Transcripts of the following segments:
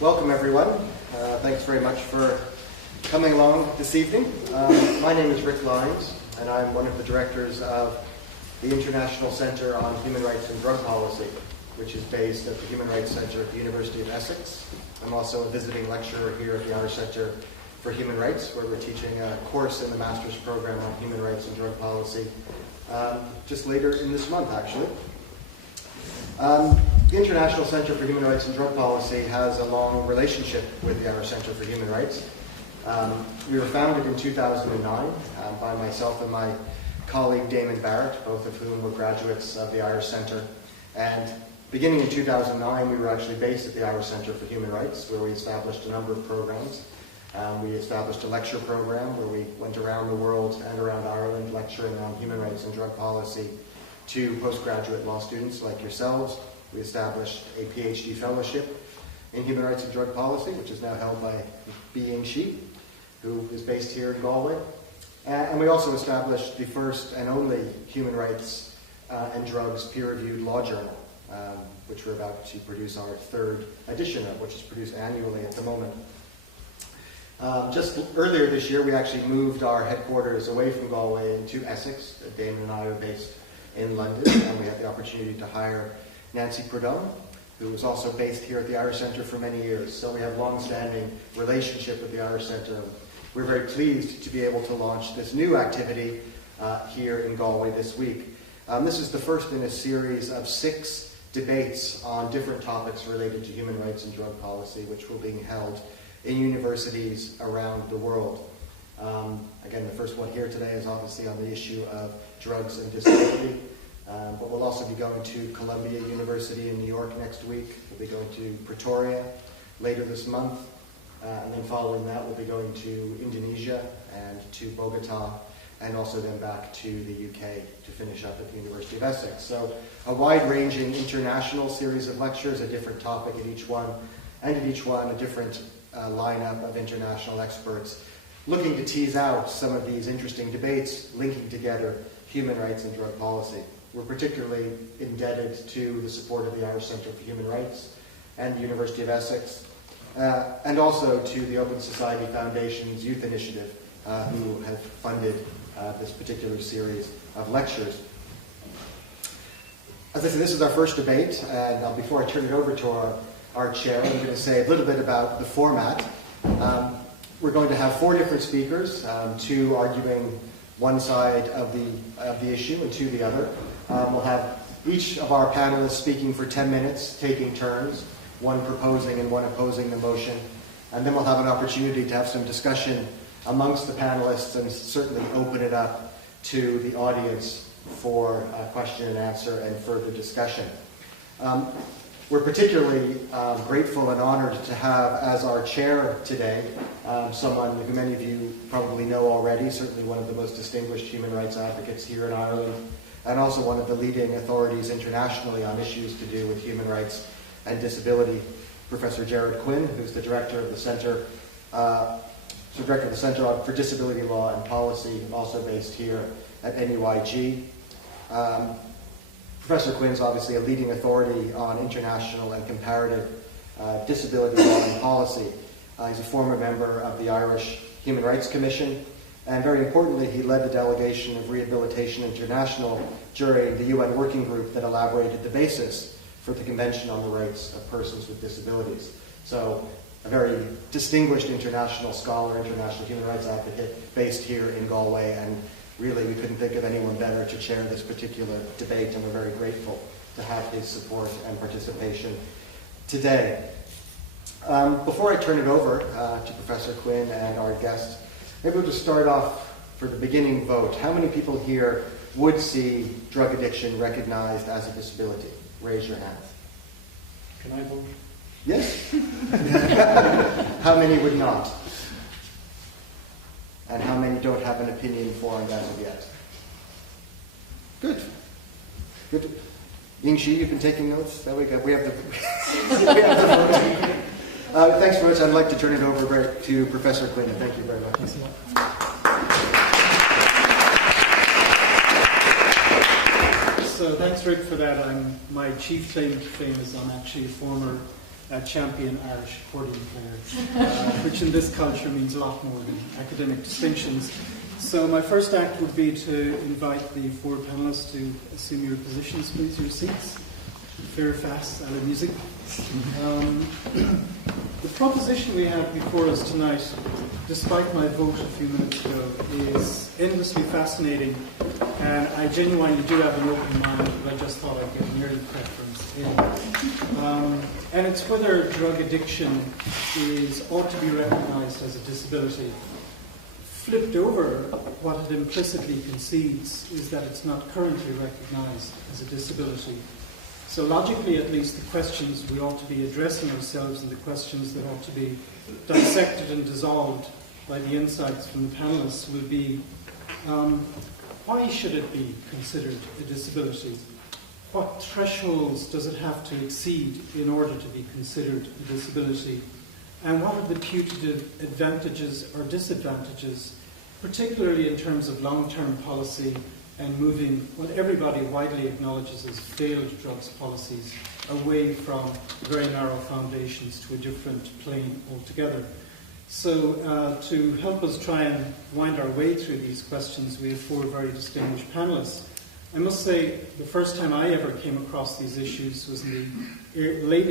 Welcome, everyone. Thanks very much for coming along this evening. My name is Rick Lyons, and I'm one of the directors of the International Center on Human Rights and Drug Policy, which is based at the Human Rights Center at the University of Essex. I'm also a visiting lecturer here at the Irish Center for Human Rights, where we're teaching a course in the master's program on human rights and drug policy just later in this month, actually. The International Center for Human Rights and Drug Policy has a long relationship with the Irish Center for Human Rights. We were founded in 2009 by myself and my colleague Damon Barrett, both of whom were graduates of the Irish Center. And beginning in 2009, we were actually based at the Irish Center for Human Rights, where we established a number of programs. We established a lecture program where we went around the world and around Ireland lecturing on human rights and drug policy to postgraduate law students like yourselves. We established a PhD fellowship in human rights and drug policy, which is now held by Being She, who is based here in Galway. And we also established the first and only human rights and drugs peer-reviewed law journal, which we're about to produce our third edition of, which is produced annually at the moment. Just earlier this year, we actually moved our headquarters away from Galway into Essex. Damon and I are based in London, and we had the opportunity to hire Nancy Prudhomme, who was also based here at the Irish Center for many years. So we have a long-standing relationship with the Irish Center. We're very pleased to be able to launch this new activity here in Galway this week. This is the first in a series of 6 debates on different topics related to human rights and drug policy, which were being held in universities around the world. Again, the first one here today is obviously on the issue of drugs and disability, but we'll also be going to Columbia University in New York next week. We'll be going to Pretoria later this month, and then following that we'll be going to Indonesia and to Bogota, and also then back to the UK to finish up at the University of Essex. So a wide-ranging international series of lectures, a different topic at each one, and at each one a different lineup of international experts looking to tease out some of these interesting debates linking together human rights and drug policy. We're particularly indebted to the support of the Irish Center for Human Rights and the University of Essex, and also to the Open Society Foundation's Youth Initiative, who have funded this particular series of lectures. As I said, this is our first debate, and before I turn it over to our chair, I'm going to say a little bit about the format. We're going to have 4 different speakers, 2 arguing one side of the issue and 2 the other. We'll have each of our panelists speaking for 10 minutes, taking turns, one proposing and one opposing the motion. And then we'll have an opportunity to have some discussion amongst the panelists and certainly open it up to the audience for question and answer and further discussion. We're particularly grateful and honored to have as our chair today someone who many of you probably know already, certainly one of the most distinguished human rights advocates here in Ireland, and also one of the leading authorities internationally on issues to do with human rights and disability, Professor Gerard Quinn, who's the director of the Center for Disability Law and Policy, also based here at NUIG. Professor Quinn's obviously a leading authority on international and comparative disability law and policy. He's a former member of the Irish Human Rights Commission, and very importantly, he led the delegation of Rehabilitation International during the UN working group that elaborated the basis for the Convention on the Rights of Persons with Disabilities. So a very distinguished international scholar, international human rights advocate based here in Galway, and really, we couldn't think of anyone better to chair this particular debate, and we're very grateful to have his support and participation today. Before I turn it over to Professor Quinn and our guest, maybe we'll just start off for the beginning vote. How many people here would see drug addiction recognized as a disability? Raise your hands. Can I vote? Yes? How many would not? And how many don't have an opinion formed as of yet? Good. Good. Ying-Shi, you've been taking notes? There we go. We have the vote. Thanks very much. I'd like to turn it over to Professor Quinn. Thank you very much. Thanks a lot. So thanks, Rick, for that. My chief claim to fame is I'm actually a former champion Irish accordion player, which in this culture means a lot more than academic distinctions. So my first act would be to invite the four panelists to assume your positions, please, your seats. Very fast, out of music. The proposition we have before us tonight, despite my vote a few minutes ago, is endlessly fascinating, and I genuinely do have an open mind, but I just thought I'd get an early preference in. And it's whether drug addiction ought to be recognized as a disability. Flipped over, what it implicitly concedes is that it's not currently recognized as a disability. So logically, at least, the questions we ought to be addressing ourselves and the questions that ought to be dissected and dissolved by the insights from the panelists will be, why should it be considered a disability? What thresholds does it have to exceed in order to be considered a disability? And what are the putative advantages or disadvantages, particularly in terms of long-term policy and moving what everybody widely acknowledges as failed drugs policies away from very narrow foundations to a different plane altogether. So to help us try and wind our way through these questions, we have four very distinguished panelists. I must say, the first time I ever came across these issues was in the late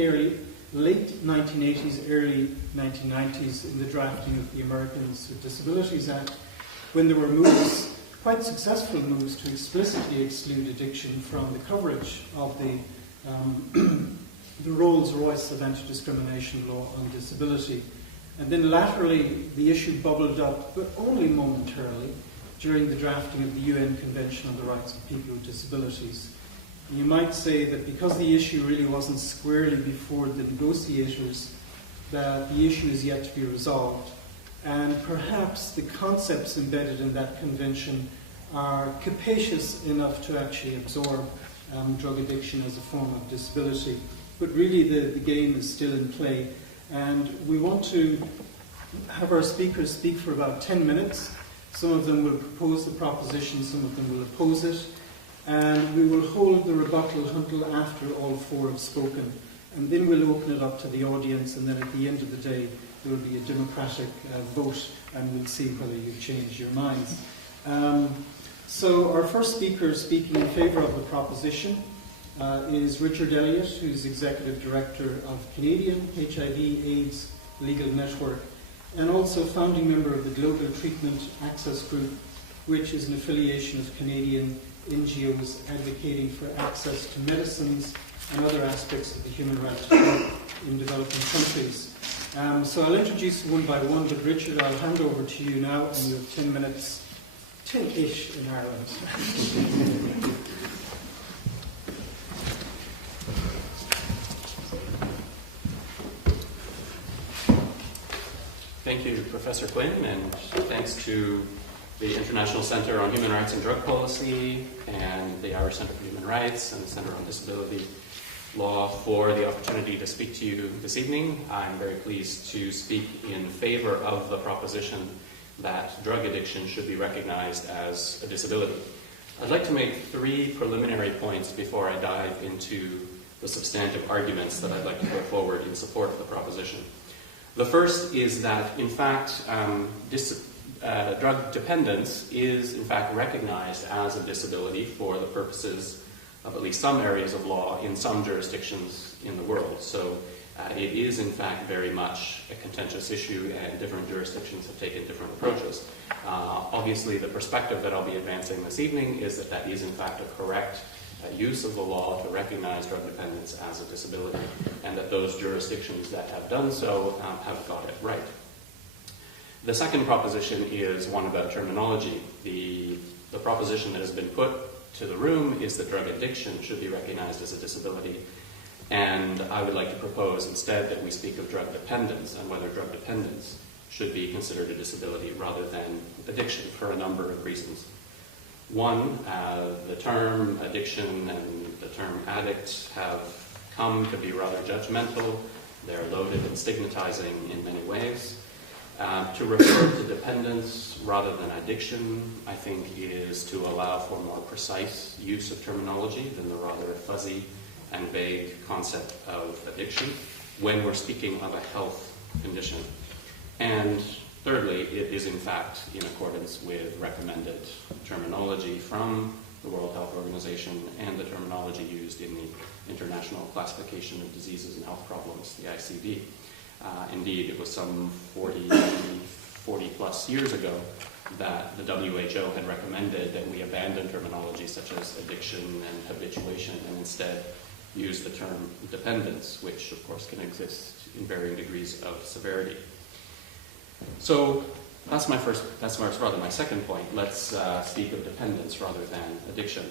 1980s, early 1990s, in the drafting of the Americans with Disabilities Act, when there were moves, quite successful moves, to explicitly exclude addiction from the coverage of the Rolls-Royce of anti-discrimination law on disability. And then laterally, the issue bubbled up, but only momentarily, during the drafting of the UN Convention on the Rights of People with Disabilities. You might say that because the issue really wasn't squarely before the negotiators, that the issue is yet to be resolved. And perhaps the concepts embedded in that convention are capacious enough to actually absorb drug addiction as a form of disability. But really the game is still in play. And we want to have our speakers speak for about 10 minutes. Some of them will propose the proposition, some of them will oppose it. And we will hold the rebuttal until after all four have spoken. And then we'll open it up to the audience, and then at the end of the day, there will be a democratic vote, and we'll see whether you've changed your minds. So our first speaker speaking in favour of the proposition is Richard Elliott, who's Executive Director of Canadian HIV/AIDS Legal Network, and also founding member of the Global Treatment Access Group, which is an affiliation of Canadian NGOs advocating for access to medicines and other aspects of the human rights in developing countries. So I'll introduce you one by one, but Richard, I'll hand over to you now, and you have 10 minutes, 10-ish in Ireland. Thank you, Professor Quinn, and thanks to the International Centre on Human Rights and Drug Policy and the Irish Centre for Human Rights and the Centre on Disability Law for the opportunity to speak to you this evening. I'm very pleased to speak in favor of the proposition that drug addiction should be recognized as a disability. I'd like to make three preliminary points before I dive into the substantive arguments that I'd like to put forward in support of the proposition. The first is that, in fact, drug dependence is, in fact, recognized as a disability for the purposes of at least some areas of law in some jurisdictions in the world. So it is, in fact, very much a contentious issue, and different jurisdictions have taken different approaches. Obviously, the perspective that I'll be advancing this evening is that that is, in fact, a correct use of the law to recognize drug dependence as a disability, and that those jurisdictions that have done so have got it right. The second proposition is one about terminology. The proposition that has been put to the room is that drug addiction should be recognized as a disability, and I would like to propose instead that we speak of drug dependence and whether drug dependence should be considered a disability rather than addiction for a number of reasons. One, the term addiction and the term addict have come to be rather judgmental. They're loaded and stigmatizing in many ways. To refer to dependence rather than addiction, I think, is to allow for more precise use of terminology than the rather fuzzy and vague concept of addiction. when we're speaking of a health condition. And thirdly, it is in fact in accordance with recommended terminology from the World Health Organization and the terminology used in the International Classification of Diseases and Health Problems, the ICD. Indeed, it was some 40 plus years ago that the WHO had recommended that we abandon terminology such as addiction and habituation and instead use the term dependence, which of course can exist in varying degrees of severity. So that's rather my second point. Let's speak of dependence rather than addiction.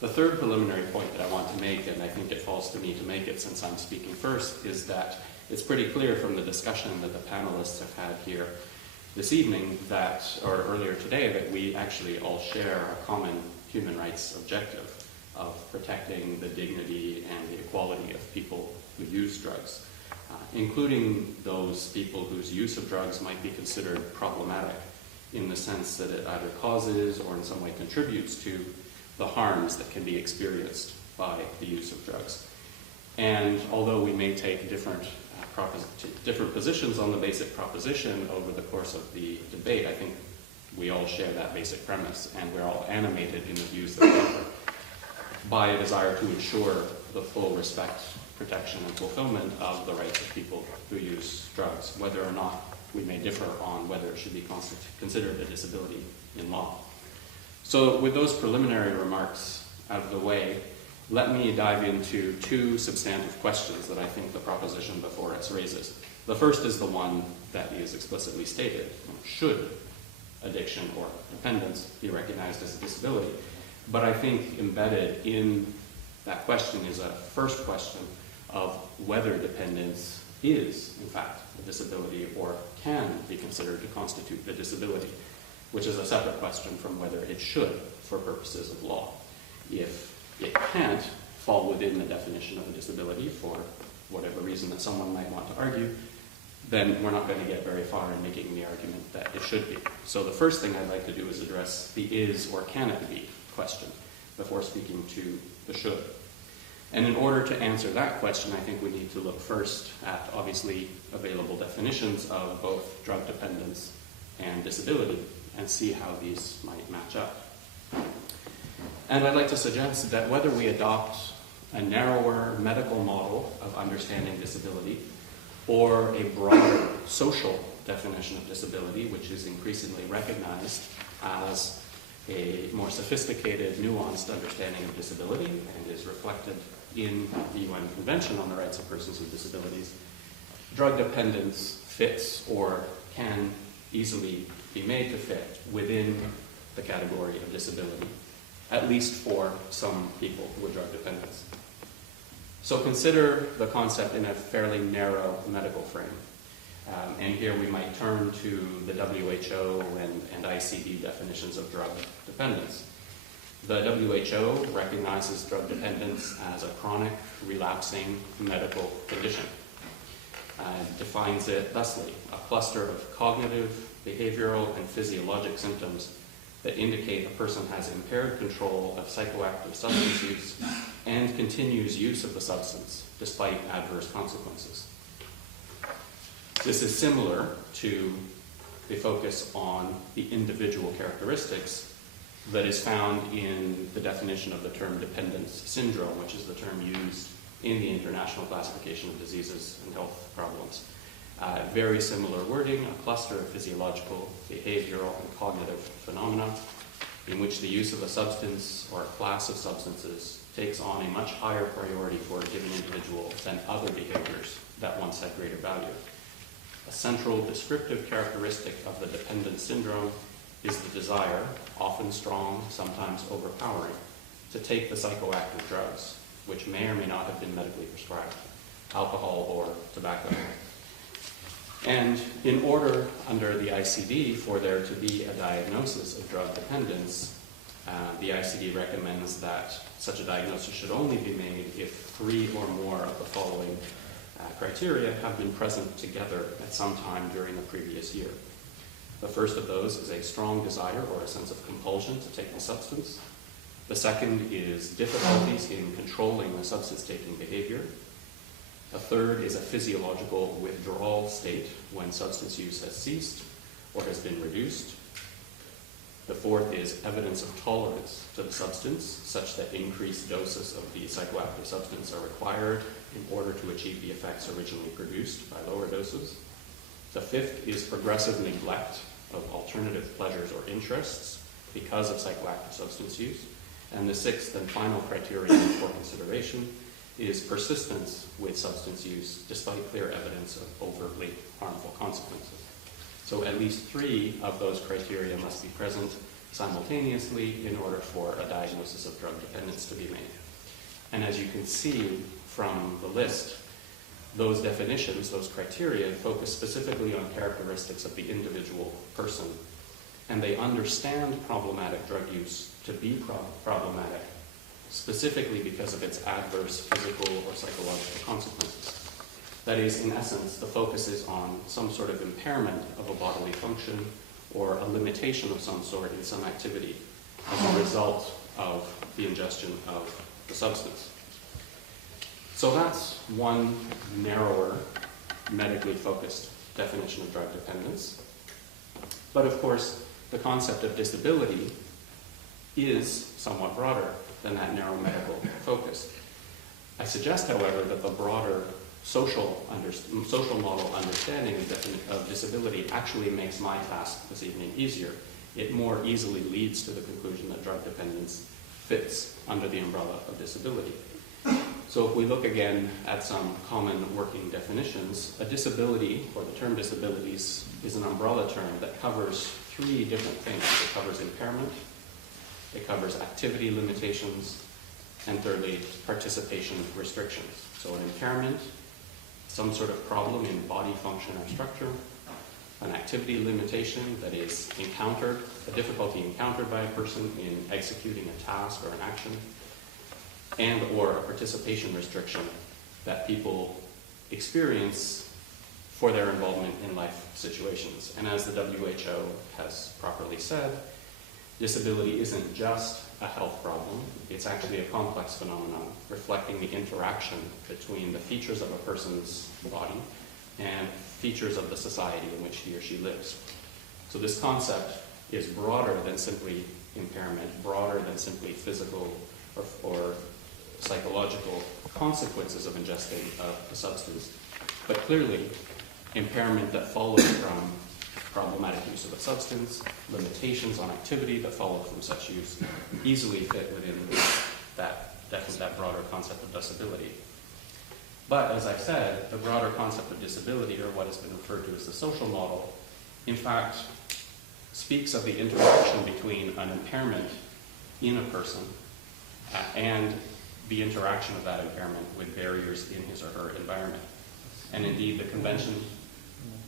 The third preliminary point that I want to make, and I think it falls to me to make it since I'm speaking first, is that it's pretty clear from the discussion that the panelists have had here this evening or earlier today, that we actually all share a common human rights objective of protecting the dignity and the equality of people who use drugs, including those people whose use of drugs might be considered problematic in the sense that it either causes or in some way contributes to the harms that can be experienced by the use of drugs. And although we may take different positions on the basic proposition over the course of the debate, I think we all share that basic premise, and we're all animated in the views that we offer by a desire to ensure the full respect, protection, and fulfillment of the rights of people who use drugs, whether or not we may differ on whether it should be considered a disability in law. So with those preliminary remarks out of the way, let me dive into two substantive questions that I think the proposition before us raises. The first is the one that is explicitly stated. Should addiction or dependence be recognized as a disability? But I think embedded in that question is a first question of whether dependence is, in fact, a disability or can be considered to constitute a disability, which is a separate question from whether it should for purposes of law. If it can't fall within the definition of a disability for whatever reason that someone might want to argue, then we're not going to get very far in making the argument that it should be. So the first thing I'd like to do is address the is or can it be question before speaking to the should. And in order to answer that question, I think we need to look first at obviously available definitions of both drug dependence and disability and see how these might match up. And I'd like to suggest that whether we adopt a narrower medical model of understanding disability or a broader social definition of disability, which is increasingly recognized as a more sophisticated, nuanced understanding of disability and is reflected in the UN Convention on the Rights of Persons with Disabilities, drug dependence fits or can easily be made to fit within the category of disability, at least for some people with drug dependence. So consider the concept in a fairly narrow medical frame. And here we might turn to the WHO and ICD definitions of drug dependence. The WHO recognizes drug dependence as a chronic, relapsing medical condition. Defines it thusly: a cluster of cognitive, behavioral, and physiologic symptoms that indicate a person has impaired control of psychoactive substance use and continues use of the substance despite adverse consequences. This is similar to the focus on the individual characteristics that is found in the definition of the term dependence syndrome, which is the term used in the International Classification of Diseases and Health Problems. Very similar wording: a cluster of physiological, behavioral, and cognitive phenomena in which the use of a substance or a class of substances takes on a much higher priority for a given individual than other behaviors that once had greater value. A central descriptive characteristic of the dependence syndrome is the desire, often strong, sometimes overpowering, to take the psychoactive drugs, which may or may not have been medically prescribed, alcohol or tobacco. And in order, under the ICD, for there to be a diagnosis of drug dependence, the ICD recommends that such a diagnosis should only be made if 3 or more of the following criteria have been present together at some time during the previous year. The first of those is a strong desire or a sense of compulsion to take the substance. The second is difficulties in controlling the substance-taking behavior. A third is a physiological withdrawal state when substance use has ceased or has been reduced. The fourth is evidence of tolerance to the substance, such that increased doses of the psychoactive substance are required in order to achieve the effects originally produced by lower doses. The fifth is progressive neglect of alternative pleasures or interests because of psychoactive substance use. And the sixth and final criterion for consideration is persistence with substance use despite clear evidence of overtly harmful consequences. So at least three of those criteria must be present simultaneously in order for a diagnosis of drug dependence to be made. And as you can see from the list, those definitions, those criteria, focus specifically on characteristics of the individual person, and they understand problematic drug use to be problematic specifically because of its adverse physical or psychological consequences. That is, in essence, the focus is on some sort of impairment of a bodily function or a limitation of some sort in some activity as a result of the ingestion of the substance. So that's one narrower, medically focused definition of drug dependence. But of course, the concept of disability is somewhat broader than that narrow medical focus. I suggest, however, that the broader social model understanding of disability actually makes my task this evening easier. It more easily leads to the conclusion that drug dependence fits under the umbrella of disability. So if we look again at some common working definitions, a disability, or the term disabilities, is an umbrella term that covers three different things. It covers impairment, it covers activity limitations, and thirdly, participation restrictions. So an impairment, some sort of problem in body function or structure, an activity limitation that is encountered, a difficulty encountered by a person in executing a task or an action, and or a participation restriction that people experience for their involvement in life situations. And as the WHO has properly said, disability isn't just a health problem, it's actually a complex phenomenon reflecting the interaction between the features of a person's body and features of the society in which he or she lives. So this concept is broader than simply impairment, broader than simply physical or psychological consequences of ingesting a substance, but clearly impairment that follows from problematic use of a substance, limitations on activity that follow from such use, easily fit within that broader concept of disability. But as I've said, the broader concept of disability, or what has been referred to as the social model, in fact speaks of the interaction between an impairment in a person and the interaction of that impairment with barriers in his or her environment. And indeed, the Convention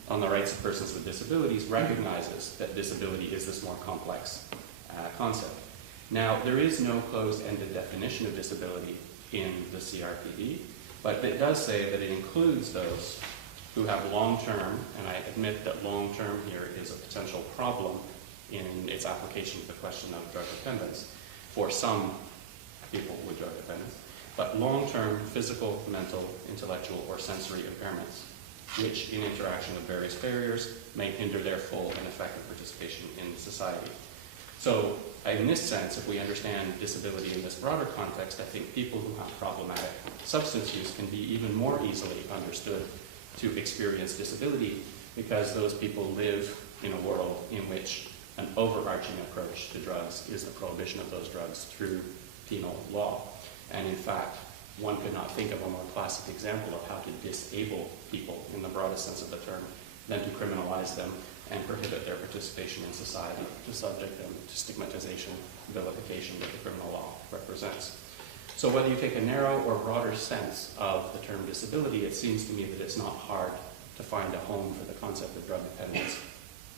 on the Rights of Persons with Disabilities recognizes that disability is this more complex concept. Now, there is no closed-ended definition of disability in the CRPD, but it does say that it includes those who have long-term, and I admit that long-term here is a potential problem in its application to the question of drug dependence for some people with drug dependence, but long-term physical, mental, intellectual, or sensory impairments, which in interaction with various barriers may hinder their full and effective participation in society. So in this sense, if we understand disability in this broader context, I think people who have problematic substance use can be even more easily understood to experience disability, because those people live in a world in which an overarching approach to drugs is the prohibition of those drugs through penal law. And in fact, one could not think of a more classic example of how to disable people in the broadest sense of the term than to criminalize them and prohibit their participation in society, to subject them to stigmatization, vilification that the criminal law represents. So whether you take a narrow or broader sense of the term disability, it seems to me that it's not hard to find a home for the concept of drug dependence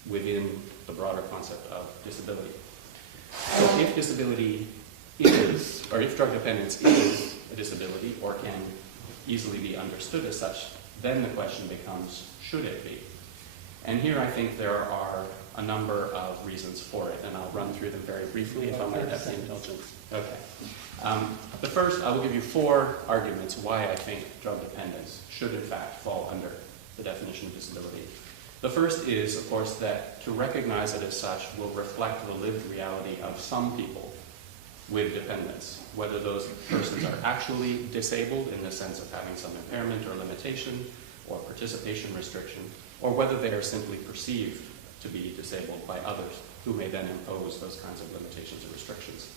within the broader concept of disability. So if disability is, or if drug dependence is a disability or can easily be understood as such, then the question becomes, should it be? And here I think there are a number of reasons for it, and I'll run through them very briefly if I might have the indulgence. Okay. The first, I will give you 4 arguments why I think drug dependence should in fact fall under the definition of disability. The first is, of course, that to recognize it as such will reflect the lived reality of some people with dependence, whether those persons are actually disabled in the sense of having some impairment or limitation or participation restriction, or whether they are simply perceived to be disabled by others who may then impose those kinds of limitations or restrictions.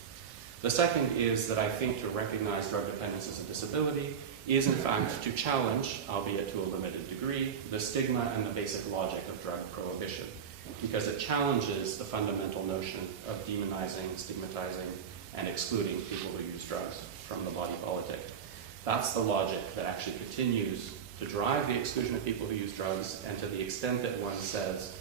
The second is that I think to recognize drug dependence as a disability is in fact to challenge, albeit to a limited degree, the stigma and the basic logic of drug prohibition, because it challenges the fundamental notion of demonizing, stigmatizing, and excluding people who use drugs from the body politic. That's the logic that actually continues to drive the exclusion of people who use drugs, and to the extent that one says,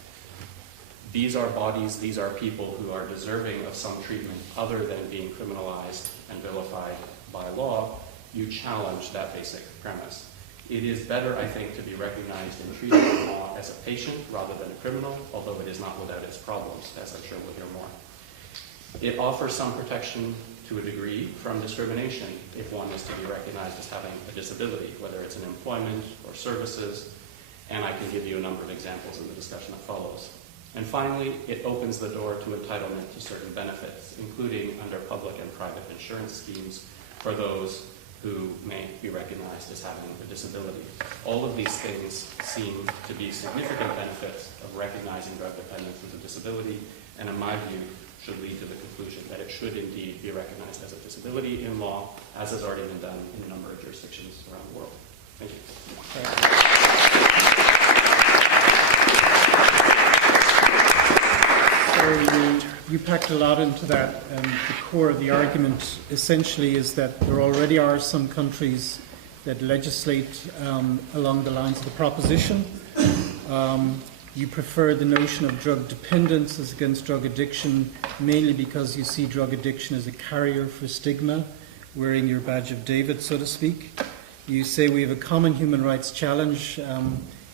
these are bodies, these are people who are deserving of some treatment other than being criminalized and vilified by law, you challenge that basic premise. It is better, I think, to be recognized and treated in law as a patient rather than a criminal, although it is not without its problems, as I'm sure we'll hear more. It offers some protection to a degree from discrimination if one is to be recognized as having a disability, whether it's in employment or services, and I can give you a number of examples in the discussion that follows. And finally, it opens the door to entitlement to certain benefits, including under public and private insurance schemes for those who may be recognized as having a disability. All of these things seem to be significant benefits of recognizing drug dependence as a disability, and in my view, should lead to the conclusion that it should indeed be recognized as a disability in law, as has already been done in a number of jurisdictions around the world. Thank you. So you packed a lot into that, and the core of the argument essentially is that there already are some countries that legislate along the lines of the proposition. You prefer the notion of drug dependence as against drug addiction, mainly because you see drug addiction as a carrier for stigma, wearing your badge of David, so to speak. You say we have a common human rights challenge.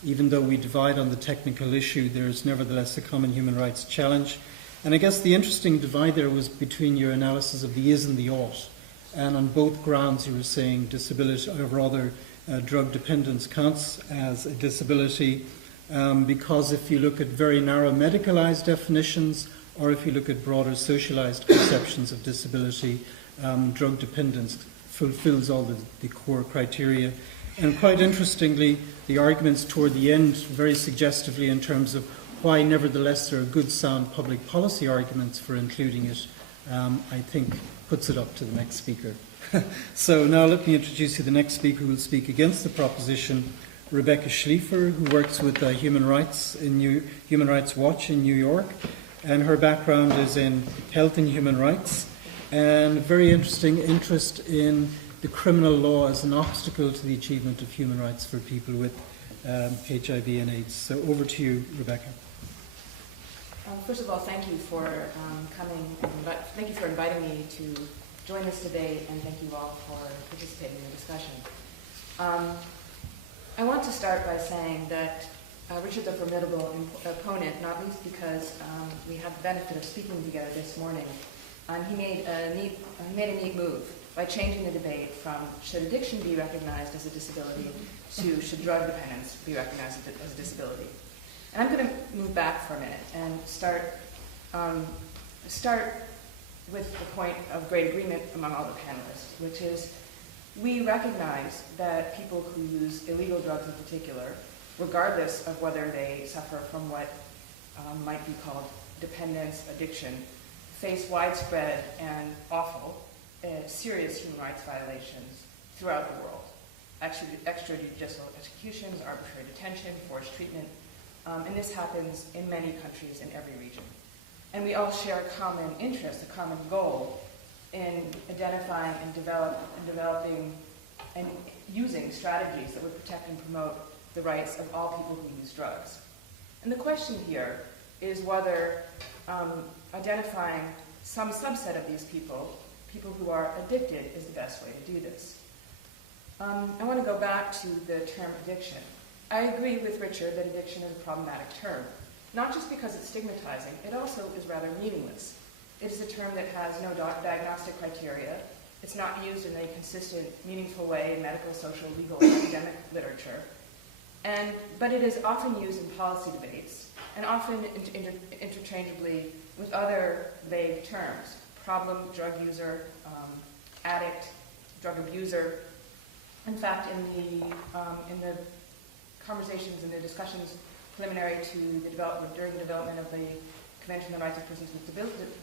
Even though we divide on the technical issue, there's nevertheless a common human rights challenge. And I guess the interesting divide there was between your analysis of the is and the ought. And on both grounds, you were saying disability, or rather drug dependence counts as a disability. Because if you look at very narrow medicalized definitions, or if you look at broader socialized conceptions of disability, drug dependence fulfills all the core criteria. And quite interestingly, the arguments toward the end, very suggestively in terms of why nevertheless there are good sound public policy arguments for including it, I think puts it up to the next speaker. So now let me introduce you to the next speaker who will speak against the proposition, Rebecca Schliefer, who works with Human Rights Watch in New York, and her background is in health and human rights, and very interesting interest in the criminal law as an obstacle to the achievement of human rights for people with HIV and AIDS. So over to you, Rebecca. First of all, thank you for coming, and thank you for inviting me to join us today, and thank you all for participating in the discussion. I want to start by saying that Richard's a formidable opponent, not least because we had the benefit of speaking together this morning. He made a neat move by changing the debate from should addiction be recognized as a disability to should drug dependence be recognized as a disability. And I'm going to move back for a minute and start with the point of great agreement among all the panelists, which is we recognize that people who use illegal drugs in particular, regardless of whether they suffer from what might be called dependence, addiction, face widespread and awful, serious human rights violations throughout the world. Extrajudicial executions, arbitrary detention, forced treatment, and this happens in many countries in every region. And we all share a common interest, a common goal in identifying and developing and using strategies that would protect and promote the rights of all people who use drugs. And the question here is whether identifying some subset of these people who are addicted, is the best way to do this. I want to go back to the term addiction. I agree with Richard that addiction is a problematic term, not just because it's stigmatizing, it also is rather meaningless. It is a term that has no diagnostic criteria. It's not used in a consistent, meaningful way in medical, social, legal, academic literature. But it is often used in policy debates, and often interchangeably with other vague terms: problem, drug user, addict, drug abuser. In fact, in the conversations and the discussions preliminary to during the development of the Convention on the Rights of Persons with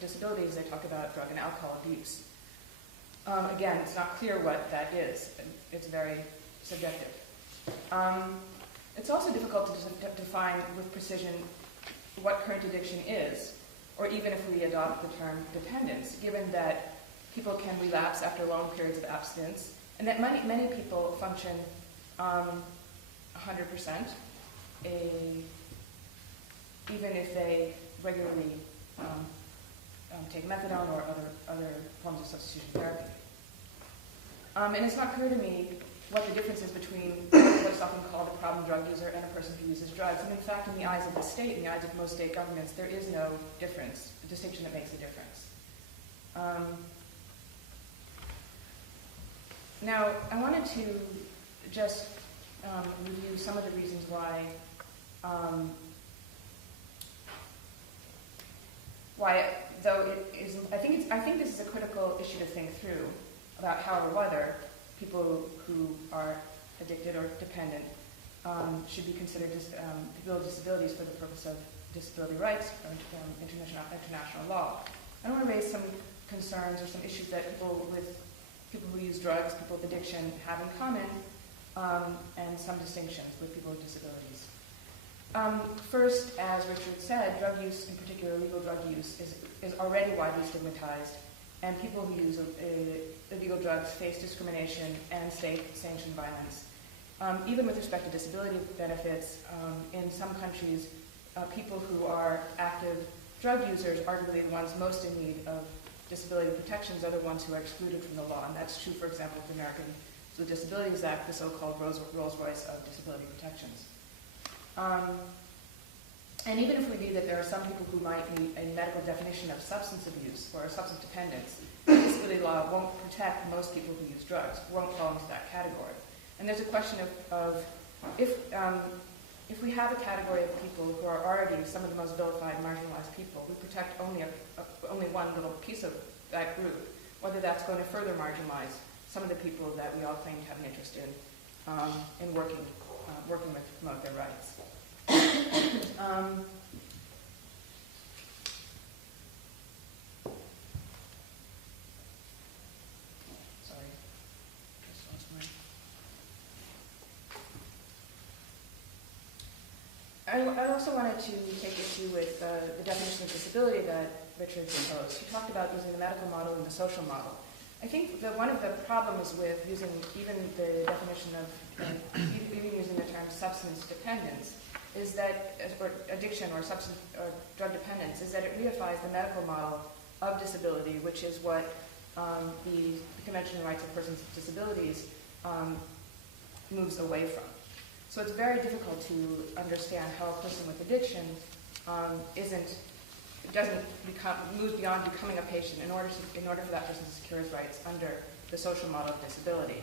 Disabilities, they talk about drug and alcohol abuse. Again, it's not clear what that is. It's very subjective. It's also difficult to define with precision what current addiction is, or even if we adopt the term dependence, given that people can relapse after long periods of abstinence, and that many people function 100%, even if they regularly take methadone or other forms of substitution therapy. And it's not clear to me what the difference is between what's often called a problem drug user and a person who uses drugs. And in fact, in the eyes of the state, in the eyes of most state governments, there is no difference, a distinction that makes a difference. Now, I wanted to just review some of the reasons why though it is, I think this is a critical issue to think through about how or whether people who are addicted or dependent should be considered people with disabilities for the purpose of disability rights or international law. I want to raise some concerns or some issues that people who use drugs, people with addiction, have in common, and some distinctions with people with disabilities. First, as Richard said, drug use, in particular illegal drug use, is already widely stigmatized, and people who use illegal drugs face discrimination and state-sanctioned violence. Even with respect to disability benefits, in some countries, people who are active drug users, arguably the ones most in need of disability protections, are the ones who are excluded from the law. And that's true, for example, of the Americans with Disabilities Act, the so-called Rolls-Royce of disability protections. And even if we view that there are some people who might meet a medical definition of substance abuse or substance dependence, disability law won't protect most people who use drugs, won't fall into that category. And there's a question of if we have a category of people who are already some of the most vilified, marginalized people, we protect only one little piece of that group, whether that's going to further marginalize some of the people that we all claim to have an interest in working with to promote their rights. Sorry, just lost my. I also wanted to take issue with the definition of disability that Richard proposed. He talked about using the medical model and the social model. I think that one of the problems with using even the definition of, even using the term substance dependence, is that, or addiction or substance or drug dependence, is that it reifies the medical model of disability, which is what the Convention on the Rights of Persons with Disabilities moves away from. So it's very difficult to understand how a person with addiction moves beyond becoming a patient in order for that person to secure his rights under the social model of disability.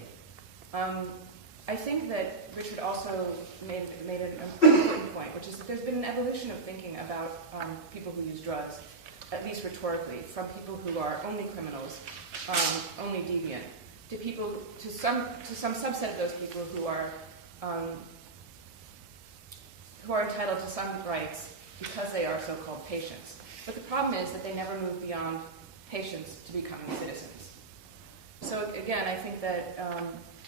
I think that Richard also made an important point, which is that there's been an evolution of thinking about people who use drugs, at least rhetorically, from people who are only criminals, only deviant, to some subset of those people who are entitled to some rights because they are so-called patients. But the problem is that they never move beyond patients to becoming citizens. So again, I think that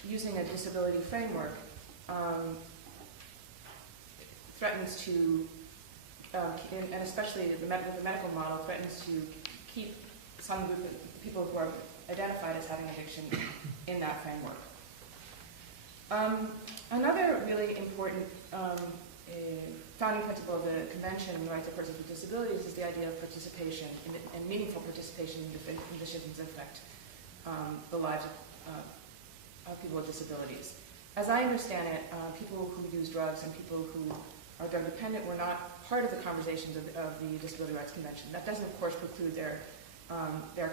using a disability framework threatens to, and especially the medical model, threatens to keep some group of people who are identified as having addiction in that framework. Another really important founding principle of the Convention on the Rights of Persons with Disabilities is the idea of participation and meaningful participation in decisions that affect the lives of people with disabilities. as I understand it, people who use drugs and people who are drug dependent were not part of the conversations of the Disability Rights Convention. That doesn't, of course, preclude their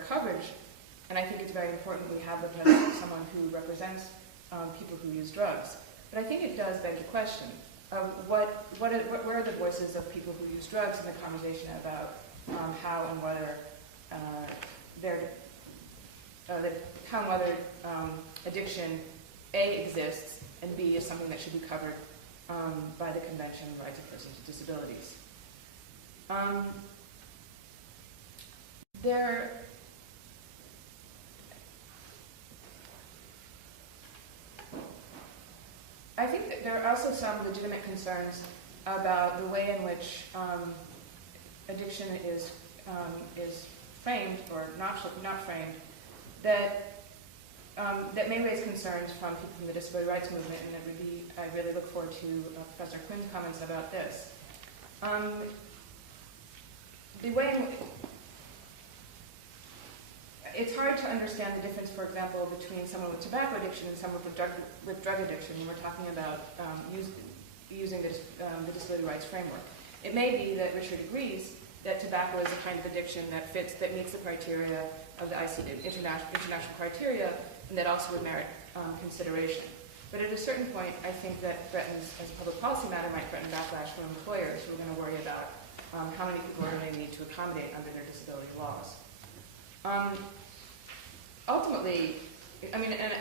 coverage, and I think it's very important we have them as someone who represents people who use drugs. But I think it does beg the question of where are the voices of people who use drugs in the conversation about how and whether addiction A exists and B is something that should be covered by the Convention on the Rights of Persons with Disabilities. I think that there are also some legitimate concerns about the way in which addiction is framed or not framed that may raise concerns from people from the disability rights movement, and I really look forward to Professor Quinn's comments about this. It's hard to understand the difference, for example, between someone with tobacco addiction and someone with drug addiction when we're talking about using the disability rights framework. It may be that Richard agrees that tobacco is a kind of addiction that meets the criteria of the ICD, international criteria, and that also would merit consideration. But at a certain point, I think that threatens, as a public policy matter, might threaten backlash from employers who are going to worry about how many people are going to need to accommodate under their disability laws. Ultimately, I mean, and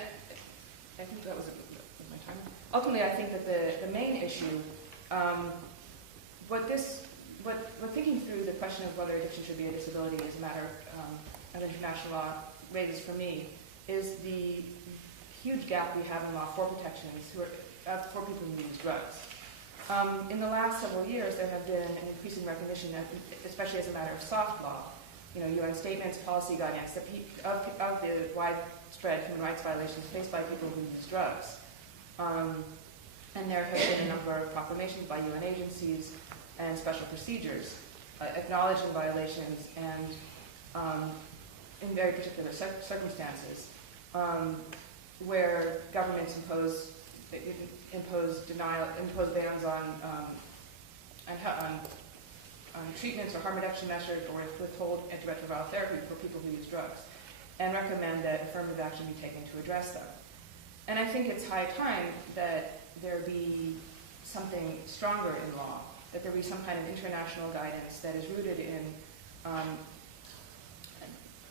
I think that was my time. Ultimately, I think that the main issue, what thinking through the question of whether addiction should be a disability as a matter of international law raises for me is the huge gap we have in law for protections for people who use drugs. In the last several years, there have been an increasing recognition, especially as a matter of soft law, UN statements, policy guidelines of the widespread human rights violations faced by people who use drugs. And there have been a number of proclamations by UN agencies and special procedures acknowledging violations and in very particular circumstances where governments impose bans on treatments or harm reduction measures or withhold antiretroviral therapy for people who use drugs, and recommend that affirmative action be taken to address them. And I think it's high time that there be something stronger in law, that there be some kind of international guidance that is rooted in,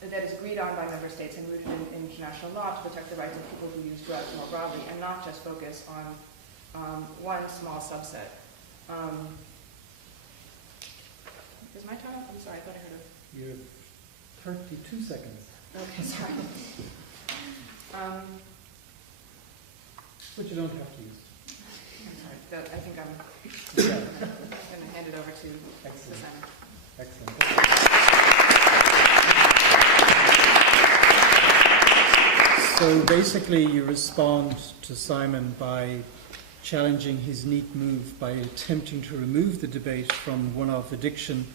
that is agreed on by member states and rooted in international law to protect the rights of people who use drugs more broadly, and not just focus on one small subset. Is my time up? I'm sorry, I thought I heard it. You have 32 seconds. Okay, sorry. Which you don't have to use. I'm sorry. I think I'm going to hand it over to Excellent. Simon. Excellent. So basically you respond to Simon by challenging his neat move by attempting to remove the debate from one of addiction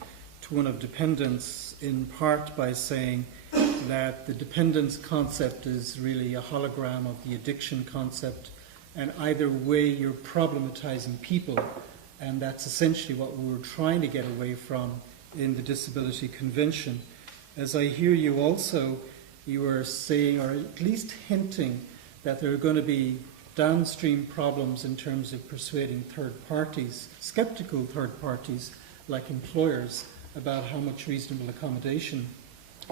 to one of dependence, in part by saying that the dependence concept is really a hologram of the addiction concept, and either way you're problematizing people, and that's essentially what we were trying to get away from in the Disability Convention. As I hear you also, you were saying, or at least hinting, that there are going to be downstream problems in terms of persuading third parties, skeptical third parties like employers, about how much reasonable accommodation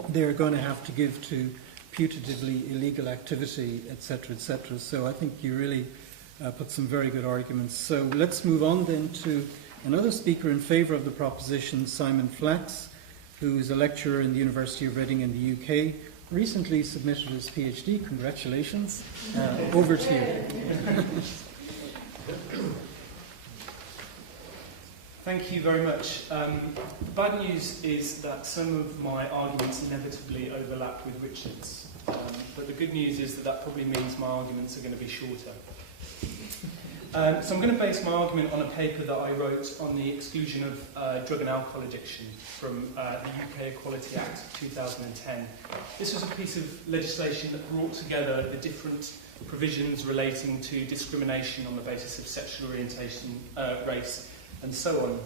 they're going to have to give to putatively illegal activity, etc., etc. So I think you really put some very good arguments. So let's move on then to another speaker in favour of the proposition, Simon Flax, who is a lecturer in the University of Reading in the UK, recently submitted his PhD. Congratulations. Over to you. Thank you very much. The bad news is that some of my arguments inevitably overlap with Richard's. But the good news is that that probably means my arguments are going to be shorter. So I'm going to base my argument on a paper that I wrote on the exclusion of drug and alcohol addiction from the UK Equality Act of 2010. This was a piece of legislation that brought together the different provisions relating to discrimination on the basis of sexual orientation, race, and so on.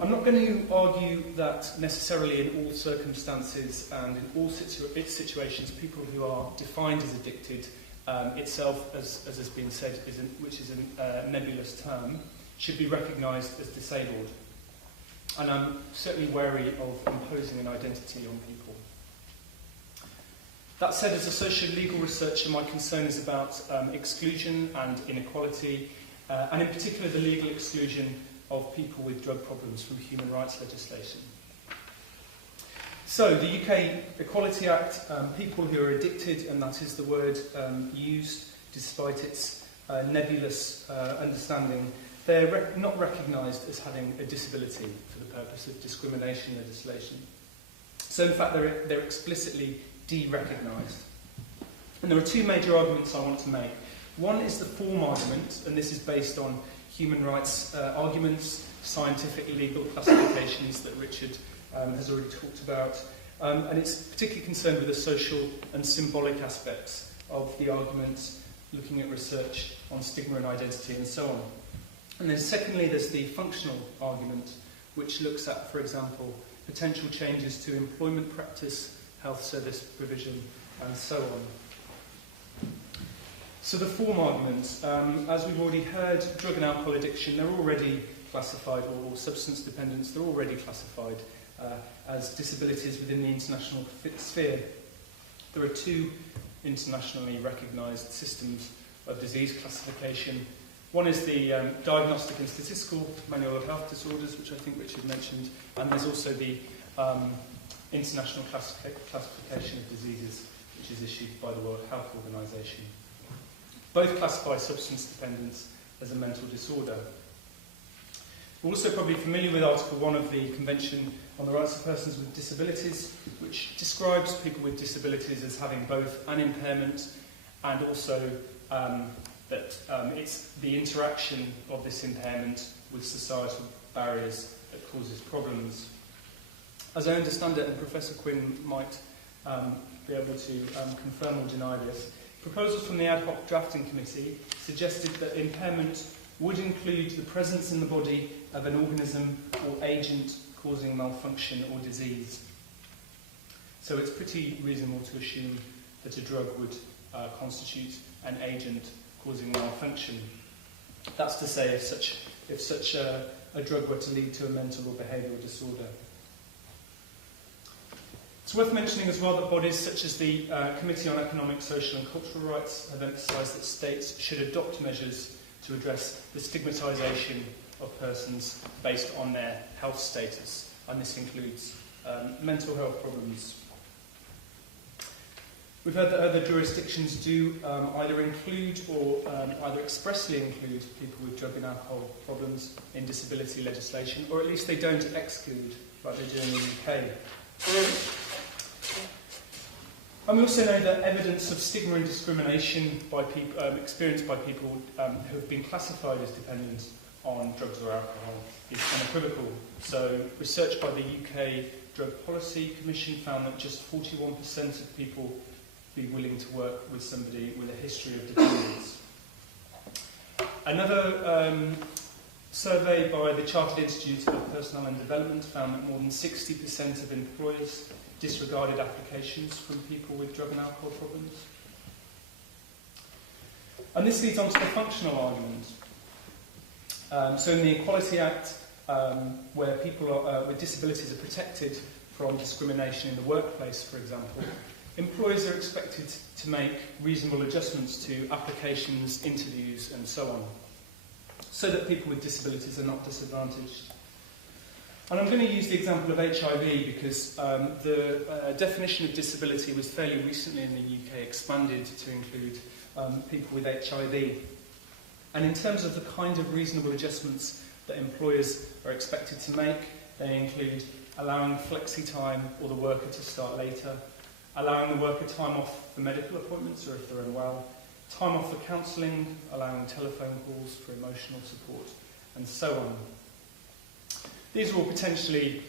I'm not going to argue that necessarily in all circumstances and in all situations, people who are defined as addicted itself, as has been said, which is a nebulous term, should be recognised as disabled. And I'm certainly wary of imposing an identity on people. That said, as a social legal researcher, my concern is about exclusion and inequality, and in particular the legal exclusion of people with drug problems from human rights legislation. So, the UK Equality Act, people who are addicted, and that is the word used despite its nebulous understanding, they're not recognised as having a disability for the purpose of discrimination legislation. So, in fact, they're explicitly de-recognised. And there are two major arguments I want to make. One is the form argument, and this is based on human rights arguments, scientific legal classifications that Richard has already talked about, and it's particularly concerned with the social and symbolic aspects of the arguments, looking at research on stigma and identity and so on. And then secondly, there's the functional argument, which looks at, for example, potential changes to employment practice, health service provision, and so on. So the form arguments, as we've already heard, drug and alcohol addiction, they're already classified, or substance dependence, they're already classified as disabilities within the international sphere. There are two internationally recognised systems of disease classification. One is the Diagnostic and Statistical Manual of Health Disorders, which I think Richard mentioned, and there's also the International Classification of Diseases, which is issued by the World Health Organization. Both classify substance dependence as a mental disorder. We're also probably familiar with Article 1 of the Convention on the Rights of Persons with Disabilities, which describes people with disabilities as having both an impairment and also that it's the interaction of this impairment with societal barriers that causes problems. As I understand it, and Professor Quinn might be able to confirm or deny this, proposals from the Ad Hoc Drafting Committee suggested that impairment would include the presence in the body of an organism or agent causing malfunction or disease. So it's pretty reasonable to assume that a drug would constitute an agent causing malfunction. That's to say, if such a drug were to lead to a mental or behavioural disorder. It's worth mentioning as well that bodies such as the Committee on Economic, Social and Cultural Rights have emphasised that states should adopt measures to address the stigmatisation of persons based on their health status, and this includes mental health problems. We've heard that other jurisdictions do either include or either expressly include people with drug and alcohol problems in disability legislation, or at least they don't exclude like they do in the UK. And we also know that evidence of stigma and discrimination by people, experienced by people who have been classified as dependent on drugs or alcohol is unequivocal. So research by the UK Drug Policy Commission found that just 41% of people would be willing to work with somebody with a history of dependence. Another survey by the Chartered Institute of Personnel and Development found that more than 60% of employers disregarded applications from people with drug and alcohol problems. And this leads on to the functional argument. So in the Equality Act, where people with disabilities are protected from discrimination in the workplace, for example, employers are expected to make reasonable adjustments to applications, interviews, and so on, so that people with disabilities are not disadvantaged. And I'm going to use the example of HIV because the definition of disability was fairly recently in the UK expanded to include people with HIV. And in terms of the kind of reasonable adjustments that employers are expected to make, they include allowing flexi time or the worker to start later, allowing the worker time off for medical appointments or if they're unwell, time off for counselling, allowing telephone calls for emotional support, and so on. These are all potentially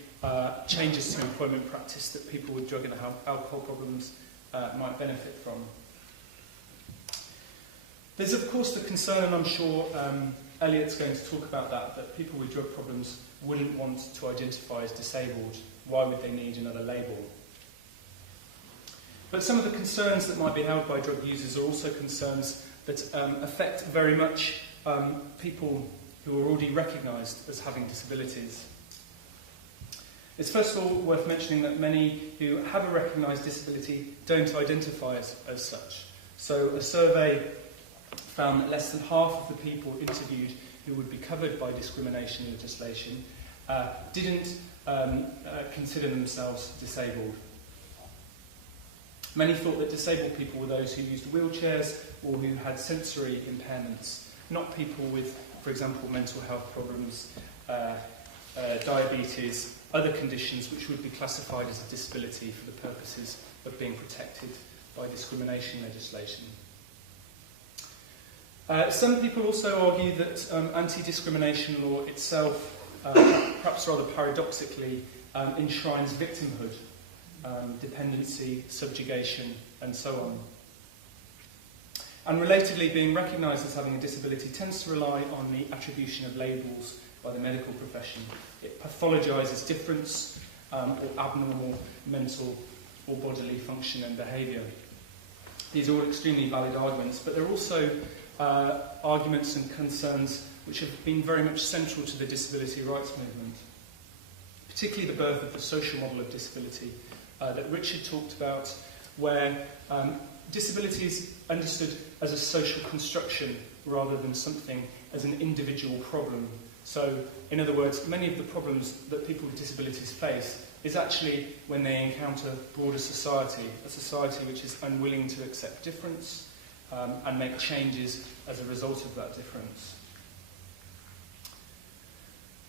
changes to employment practice that people with drug and alcohol problems might benefit from. There's of course the concern, and I'm sure Elliot's going to talk about that people with drug problems wouldn't want to identify as disabled. Why would they need another label? But some of the concerns that might be held by drug users are also concerns that affect very much people who are already recognised as having disabilities. It's first of all worth mentioning that many who have a recognised disability don't identify as such. So a survey found that less than half of the people interviewed who would be covered by discrimination legislation didn't consider themselves disabled. Many thought that disabled people were those who used wheelchairs or who had sensory impairments, not people with, for example, mental health problems, diabetes, other conditions which would be classified as a disability for the purposes of being protected by discrimination legislation. Some people also argue that anti-discrimination law itself, perhaps rather paradoxically, enshrines victimhood, dependency, subjugation, and so on. And relatedly, being recognised as having a disability tends to rely on the attribution of labels by the medical profession. It pathologises difference or abnormal mental or bodily function and behaviour. These are all extremely valid arguments, but there are also arguments and concerns which have been very much central to the disability rights movement, particularly the birth of the social model of disability that Richard talked about, where disability is understood as a social construction rather than something as an individual problem. So, in other words, many of the problems that people with disabilities face is actually when they encounter broader society, a society which is unwilling to accept difference and make changes as a result of that difference.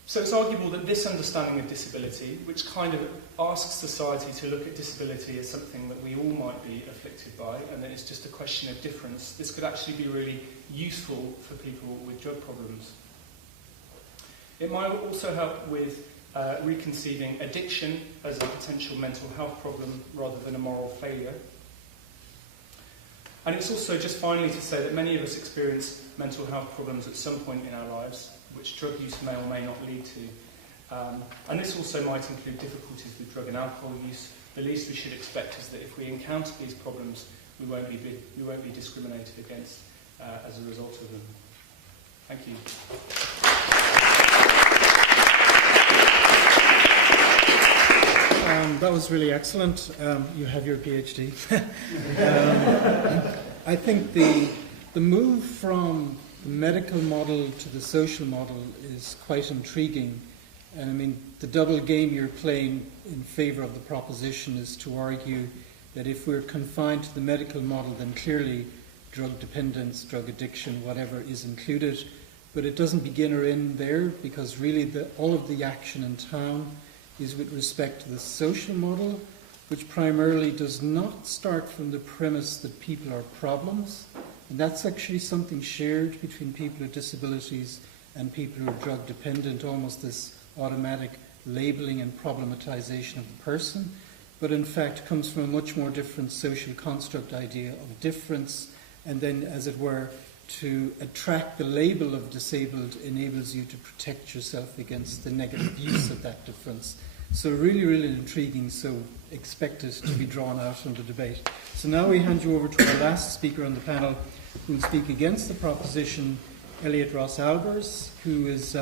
So it's arguable that this understanding of disability, which kind of asks society to look at disability as something that we all might be afflicted by, and that it's just a question of difference, this could actually be really useful for people with drug problems. It might also help with reconceiving addiction as a potential mental health problem rather than a moral failure. And it's also just finally to say that many of us experience mental health problems at some point in our lives, which drug use may or may not lead to. And this also might include difficulties with drug and alcohol use. The least we should expect is that if we encounter these problems, we won't be discriminated against as a result of them. Thank you. That was really excellent. You have your PhD. I think the move from the medical model to the social model is quite intriguing. And I mean, the double game you're playing in favour of the proposition is to argue that if we're confined to the medical model, then clearly drug dependence, drug addiction, whatever is included. But it doesn't begin or end there, because really all of the action in town is with respect to the social model, which primarily does not start from the premise that people are problems. And that's actually something shared between people with disabilities and people who are drug dependent, almost this automatic labelling and problematization of the person, but in fact comes from a much more different social construct idea of difference, and then, as it were, to attract the label of disabled enables you to protect yourself against the negative use of that difference. So really, really intriguing, so expect it to be drawn out in the debate. So now we hand you over to our last speaker on the panel, who will speak against the proposition, Elliot Ross-Albers, who is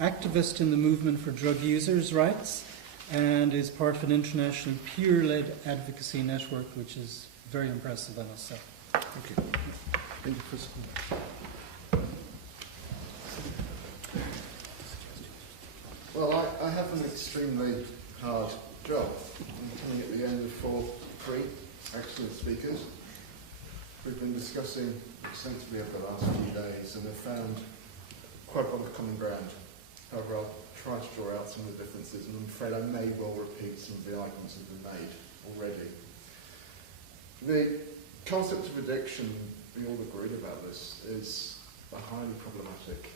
activist in the movement for drug users' rights and is part of an international peer-led advocacy network, which is very impressive, I must say. Thank you. Thank you, Chris. Well, I have an extremely hard job. I'm coming at the end of 3 excellent speakers. We've been discussing extensively over the last few days and have found quite a lot of common ground. However, I'll try to draw out some of the differences, and I'm afraid I may well repeat some of the arguments that have been made already. The concept of addiction, we all agreed about this, is a highly problematic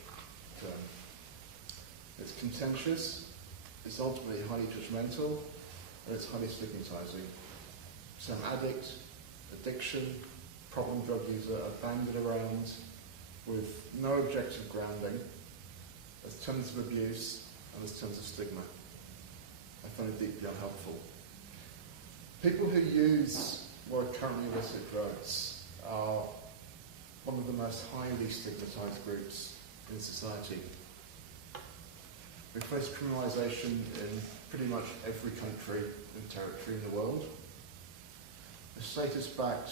term. It's contentious, it's ultimately highly judgmental, and it's highly stigmatizing. So an addict, addiction, problem drug user are banded around with no objective grounding, as tons of abuse and as tons of stigma. I find it deeply unhelpful. People who use what are currently illicit drugs are one of the most highly stigmatised groups in society. We face criminalisation in pretty much every country and territory in the world. A status-backed,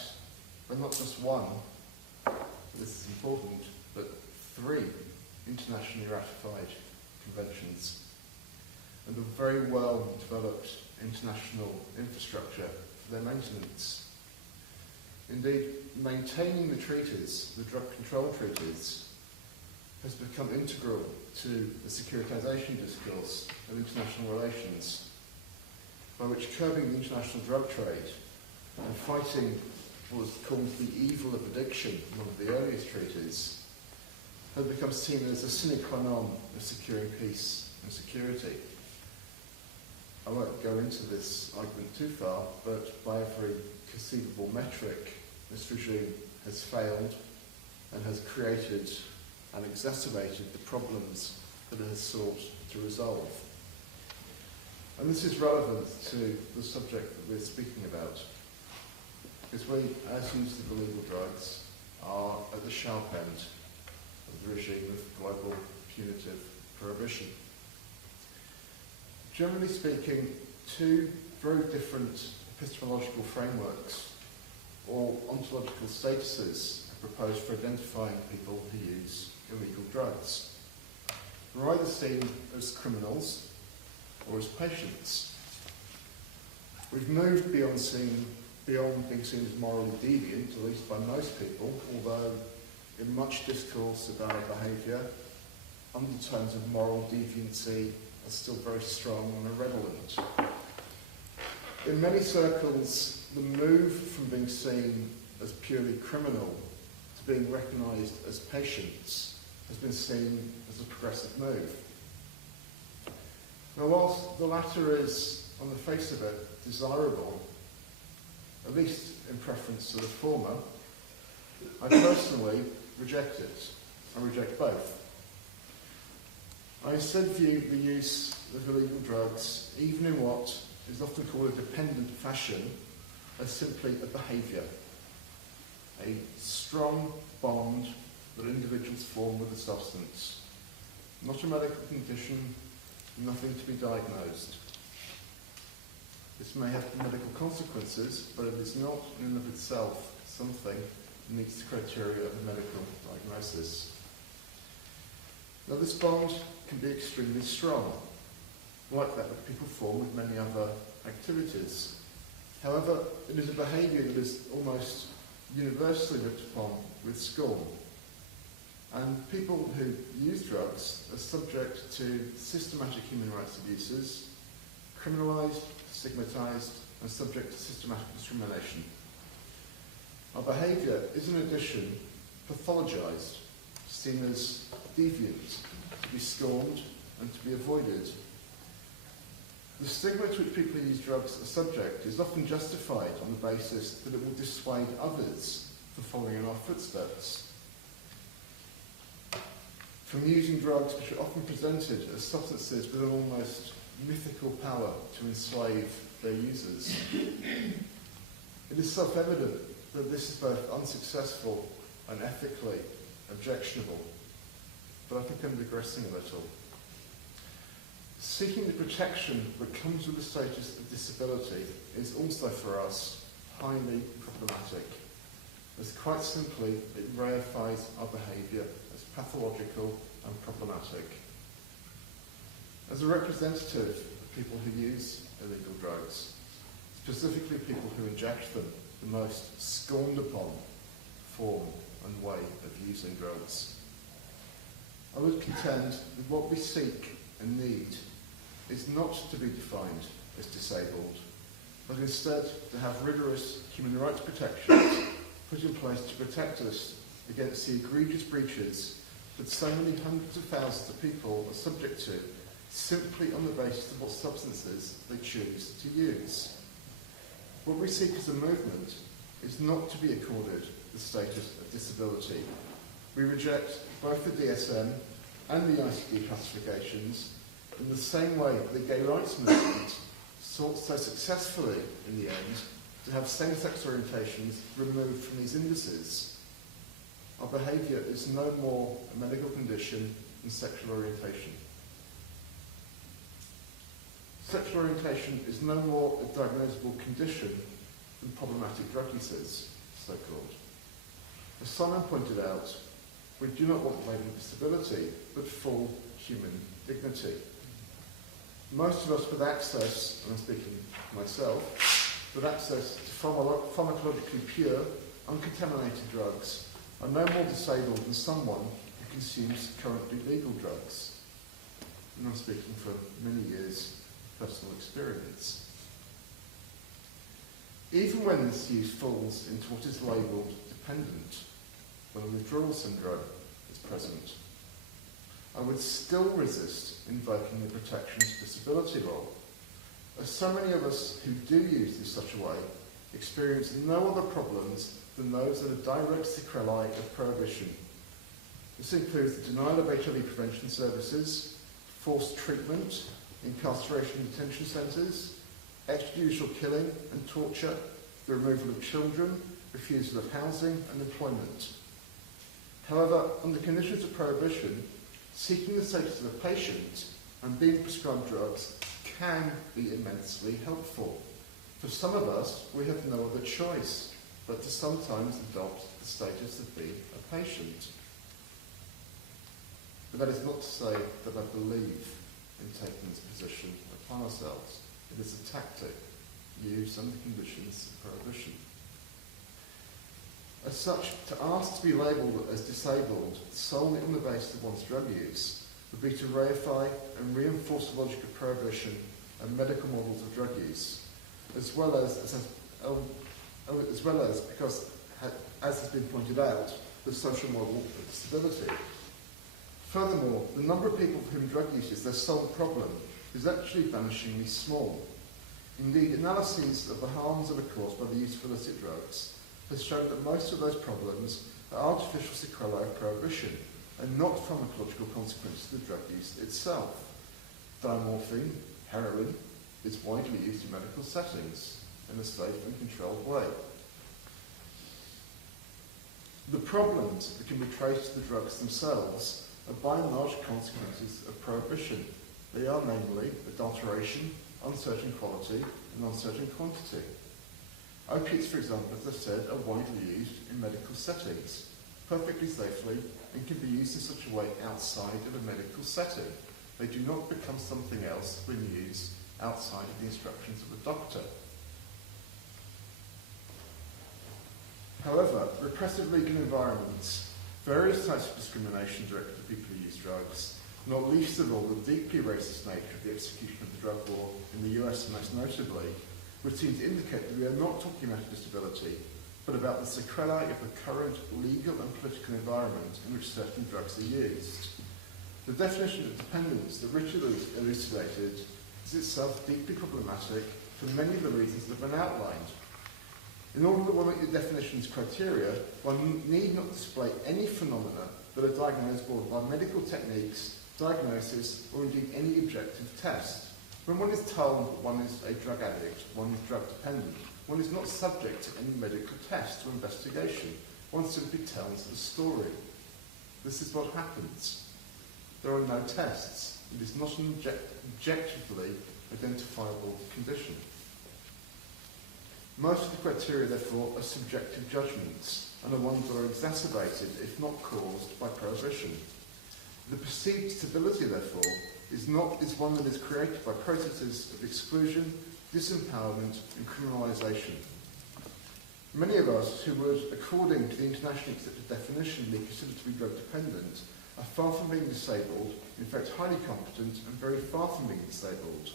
but not just one, this is important, but 3 internationally ratified conventions, and a very well developed international infrastructure for their maintenance. Indeed, maintaining the treaties, the drug control treaties, has become integral to the securitization discourse of international relations, by which curbing the international drug trade and fighting what was called the evil of addiction, one of the earliest treaties, had become seen as a sine qua non of securing peace and security. I won't go into this argument too far, but by every conceivable metric, this regime has failed and has created and exacerbated the problems that it has sought to resolve. And this is relevant to the subject that we're speaking about, because we, as users of illegal drugs, are at the sharp end of the regime of global punitive prohibition. Generally speaking, 2 very different epistemological frameworks or ontological statuses are proposed for identifying people who use illegal drugs. They're either seen as criminals or as patients. We've moved beyond being seen as morally deviant, at least by most people, although in much discourse about our behaviour, undertones of moral deviancy are still very strong and are redolent. In many circles, the move from being seen as purely criminal to being recognised as patients has been seen as a progressive move. Now, whilst the latter is, on the face of it, desirable, at least in preference to the former, I personally reject it. I reject both. I instead view the use of illegal drugs, even in what is often called a dependent fashion, as simply a behaviour, a strong bond that individuals form with a substance. Not a medical condition, nothing to be diagnosed. This may have medical consequences, but it is not in and of itself something that meets the criteria of a medical diagnosis. Now, this bond can be extremely strong, like that that people form with many other activities. However, it is a behaviour that is almost universally looked upon with scorn. And people who use drugs are subject to systematic human rights abuses, criminalised, stigmatised, and subject to systematic discrimination. Our behaviour is, in addition, pathologised, seen as deviant, to be scorned and to be avoided. The stigma to which people who use drugs are subject is often justified on the basis that it will dissuade others from following in our footsteps. From using drugs which are often presented as substances with an almost mythical power to enslave their users. It is self-evident that this is both unsuccessful and ethically objectionable, but I think I'm digressing a little. Seeking the protection that comes with the status of disability is also for us highly problematic, as quite simply it reifies our behaviour as pathological and problematic. As a representative of people who use illegal drugs, specifically people who inject them, the most scorned upon form and way of using drugs, I would contend that what we seek and need is not to be defined as disabled, but instead to have rigorous human rights protections put in place to protect us against the egregious breaches that so many hundreds of thousands of people are subject to simply on the basis of what substances they choose to use. What we seek as a movement is not to be accorded the status of disability. We reject both the DSM and the ICD classifications in the same way the gay rights movement sought so successfully in the end to have same-sex orientations removed from these indices. Our behaviour is no more a medical condition than sexual orientation. Sexual orientation is no more a diagnosable condition than problematic drug uses, so-called. As Simon pointed out, we do not want labeling disability, but full human dignity. Most of us with access, and I'm speaking for myself, with access to pharmacologically pure, uncontaminated drugs are no more disabled than someone who consumes currently legal drugs. And I'm speaking from many years' personal experience. Even when this use falls into what is labelled dependent, when a withdrawal syndrome is present, I would still resist invoking the protections of disability law, as so many of us who do use in such a way experience no other problems than those that are direct sequelae of prohibition. This includes the denial of HIV prevention services, forced treatment, incarceration in detention centres, extrajudicial killing and torture, the removal of children, refusal of housing and employment. However, under conditions of prohibition, seeking the status of a patient and being prescribed drugs can be immensely helpful. For some of us, we have no other choice but to sometimes adopt the status of being a patient. But that is not to say that I believe in taking this position upon ourselves. It is a tactic used under conditions of prohibition. As such, to ask to be labelled as disabled solely on the basis of one's drug use would be to reify and reinforce the logic of prohibition and medical models of drug use, as well as because, as has been pointed out, the social model of disability. Furthermore, the number of people for whom drug use is their sole problem is actually vanishingly small. Indeed, analyses of the harms that are caused by the use of illicit drugs has shown that most of those problems are artificial sequelae of prohibition and not pharmacological consequences of the drug use itself. Diamorphine, heroin, is widely used in medical settings in a safe and controlled way. The problems that can be traced to the drugs themselves are by and large consequences of prohibition. They are namely adulteration, uncertain quality, and uncertain quantity. Opiates, for example, as I said, are widely used in medical settings, perfectly safely, and can be used in such a way outside of a medical setting. They do not become something else when used outside of the instructions of a doctor. However, repressive legal environments, various types of discrimination directed at people who use drugs, not least of all the deeply racist nature of the execution of the drug law in the US most notably, would seem to indicate that we are not talking about a disability, but about the sequelae of the current legal and political environment in which certain drugs are used. The definition of dependence that Richard elucidated is itself deeply problematic for many of the reasons that have been outlined. In order that one meet the definition's criteria, one need not display any phenomena that are diagnosable by medical techniques, diagnosis, or indeed any objective test. When one is told one is a drug addict, one is drug dependent, one is not subject to any medical test or investigation. One simply tells the story. This is what happens. There are no tests. It is not an objectively identifiable condition. Most of the criteria, therefore, are subjective judgments and are ones that are exacerbated, if not caused, by prohibition. The perceived disability, therefore, is one that is created by processes of exclusion, disempowerment, and criminalisation. Many of us who would, according to the internationally accepted definition, be considered to be drug dependent, are far from being disabled, in fact highly competent and very far from being disabled.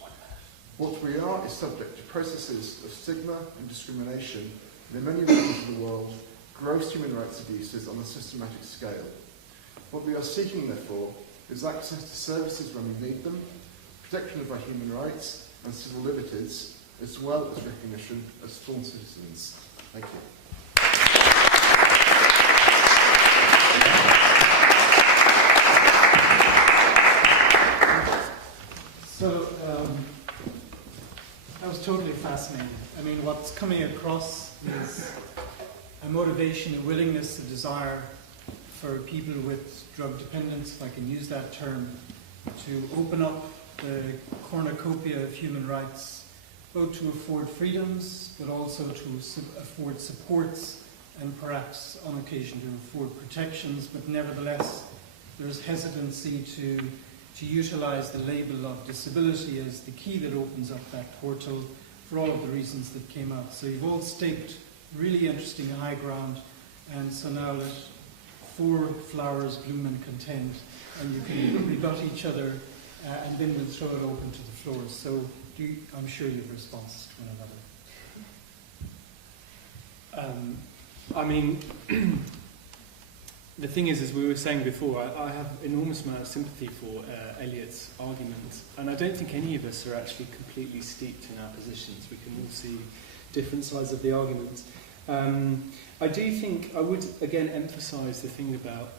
What we are is subject to processes of stigma and discrimination, and in many regions of the world, gross human rights abuses on a systematic scale. What we are seeking, therefore, is access to services when we need them, protection of our human rights and civil liberties, as well as recognition as full citizens. Thank you. totally fascinating. I mean, what's coming across is a motivation, a willingness, a desire for people with drug dependence, if I can use that term, to open up the cornucopia of human rights, both to afford freedoms, but also to afford supports, and perhaps on occasion to afford protections, but nevertheless there's hesitancy to utilize the label of disability as the key that opens up that portal for all of the reasons that came out. So you've all staked really interesting high ground, and so now let four flowers bloom and contend, and you can rebut each other, and then we'll throw it open to the floor. So I'm sure you have responses to one another. I mean, the thing is, as we were saying before, I have enormous amount of sympathy for Elliot's argument, and I don't think any of us are actually completely steeped in our positions. We can all see different sides of the argument. I do think I would again emphasise the thing about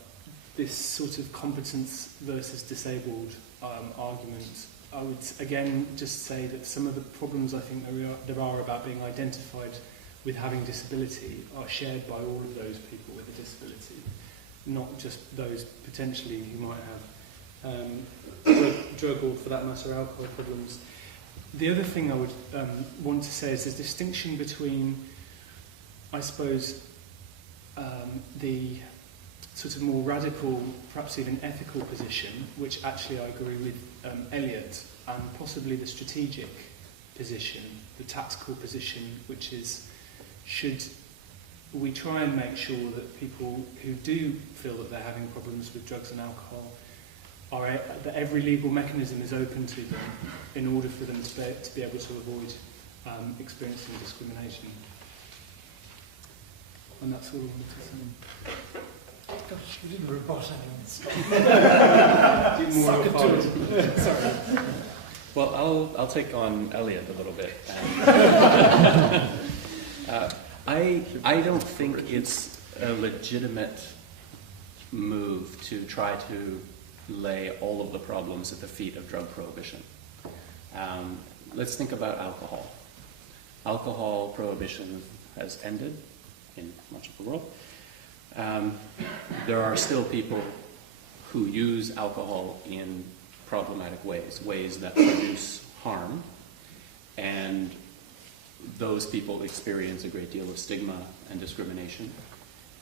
this sort of competence versus disabled argument. I would again just say that some of the problems I think there are about being identified with having disability are shared by all of those people with a disability, not just those potentially who might have drug or, for that matter, alcohol problems. The other thing I would want to say is there's a distinction between, I suppose, the sort of more radical, perhaps even ethical position, which actually I agree with Elliot, and possibly the strategic position, the tactical position, which is, should we try and make sure that people who do feel that they're having problems with drugs and alcohol, that every legal mechanism is open to them in order for them to be able to avoid experiencing discrimination. And that's all I wanted to say. Gosh, we didn't rebut anyone's. Suck it to it. Sorry. Well, I'll take on Elliot a little bit. I don't think it's a legitimate move to try to lay all of the problems at the feet of drug prohibition. Let's think about alcohol. Alcohol prohibition has ended in much of the world. There are still people who use alcohol in problematic ways that produce harm, and those people experience a great deal of stigma and discrimination,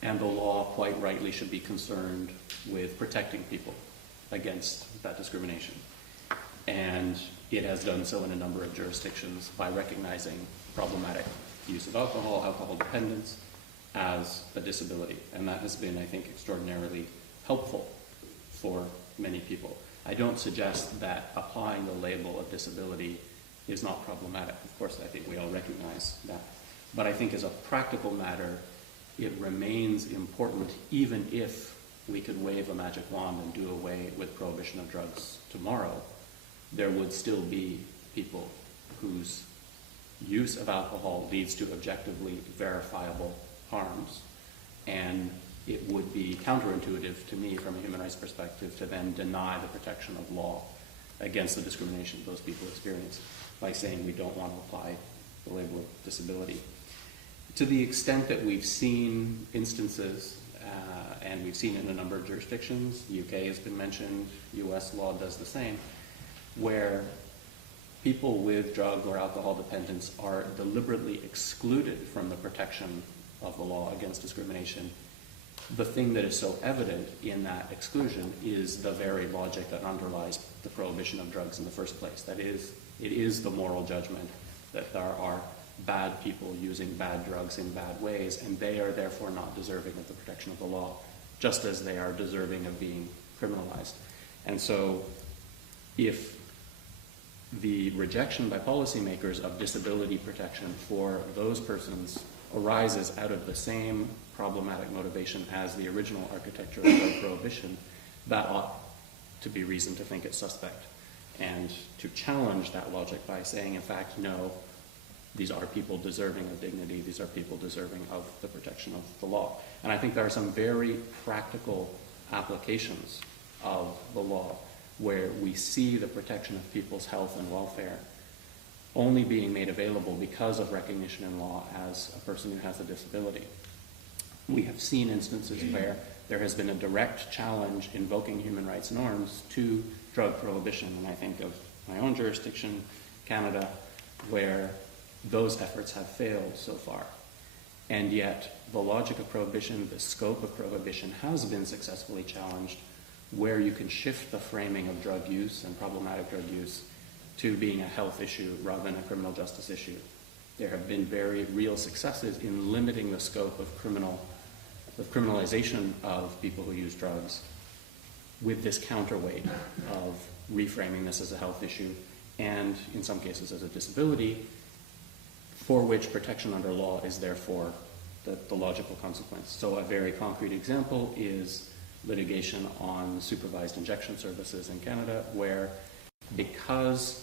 and the law quite rightly should be concerned with protecting people against that discrimination. And it has done so in a number of jurisdictions by recognizing problematic use of alcohol, alcohol dependence, as a disability. And that has been, I think, extraordinarily helpful for many people. I don't suggest that applying the label of disability is not problematic. Of course, I think we all recognize that. But I think as a practical matter, it remains important, even if we could wave a magic wand and do away with prohibition of drugs tomorrow, there would still be people whose use of alcohol leads to objectively verifiable harms. And it would be counterintuitive to me, from a human rights perspective, to then deny the protection of law against the discrimination those people experience by saying we don't want to apply the label of disability. To the extent that we've seen instances, and we've seen it in a number of jurisdictions, UK has been mentioned, US law does the same, where people with drug or alcohol dependence are deliberately excluded from the protection of the law against discrimination. The thing that is so evident in that exclusion is the very logic that underlies the prohibition of drugs in the first place. That is, it is the moral judgment that there are bad people using bad drugs in bad ways, and they are therefore not deserving of the protection of the law, just as they are deserving of being criminalized. And so if the rejection by policymakers of disability protection for those persons arises out of the same problematic motivation as the original architecture of drug prohibition, that ought to be reason to think it's suspect, and to challenge that logic by saying, in fact, no, these are people deserving of dignity, these are people deserving of the protection of the law. And I think there are some very practical applications of the law where we see the protection of people's health and welfare only being made available because of recognition in law as a person who has a disability. We have seen instances where there has been a direct challenge invoking human rights norms to drug prohibition, and I think of my own jurisdiction, Canada, where those efforts have failed so far. And yet, the logic of prohibition, the scope of prohibition has been successfully challenged, where you can shift the framing of drug use and problematic drug use to being a health issue rather than a criminal justice issue. There have been very real successes in limiting the scope of criminalization of people who use drugs with this counterweight of reframing this as a health issue and, in some cases, as a disability, for which protection under law is therefore the logical consequence. So a very concrete example is litigation on supervised injection services in Canada, where because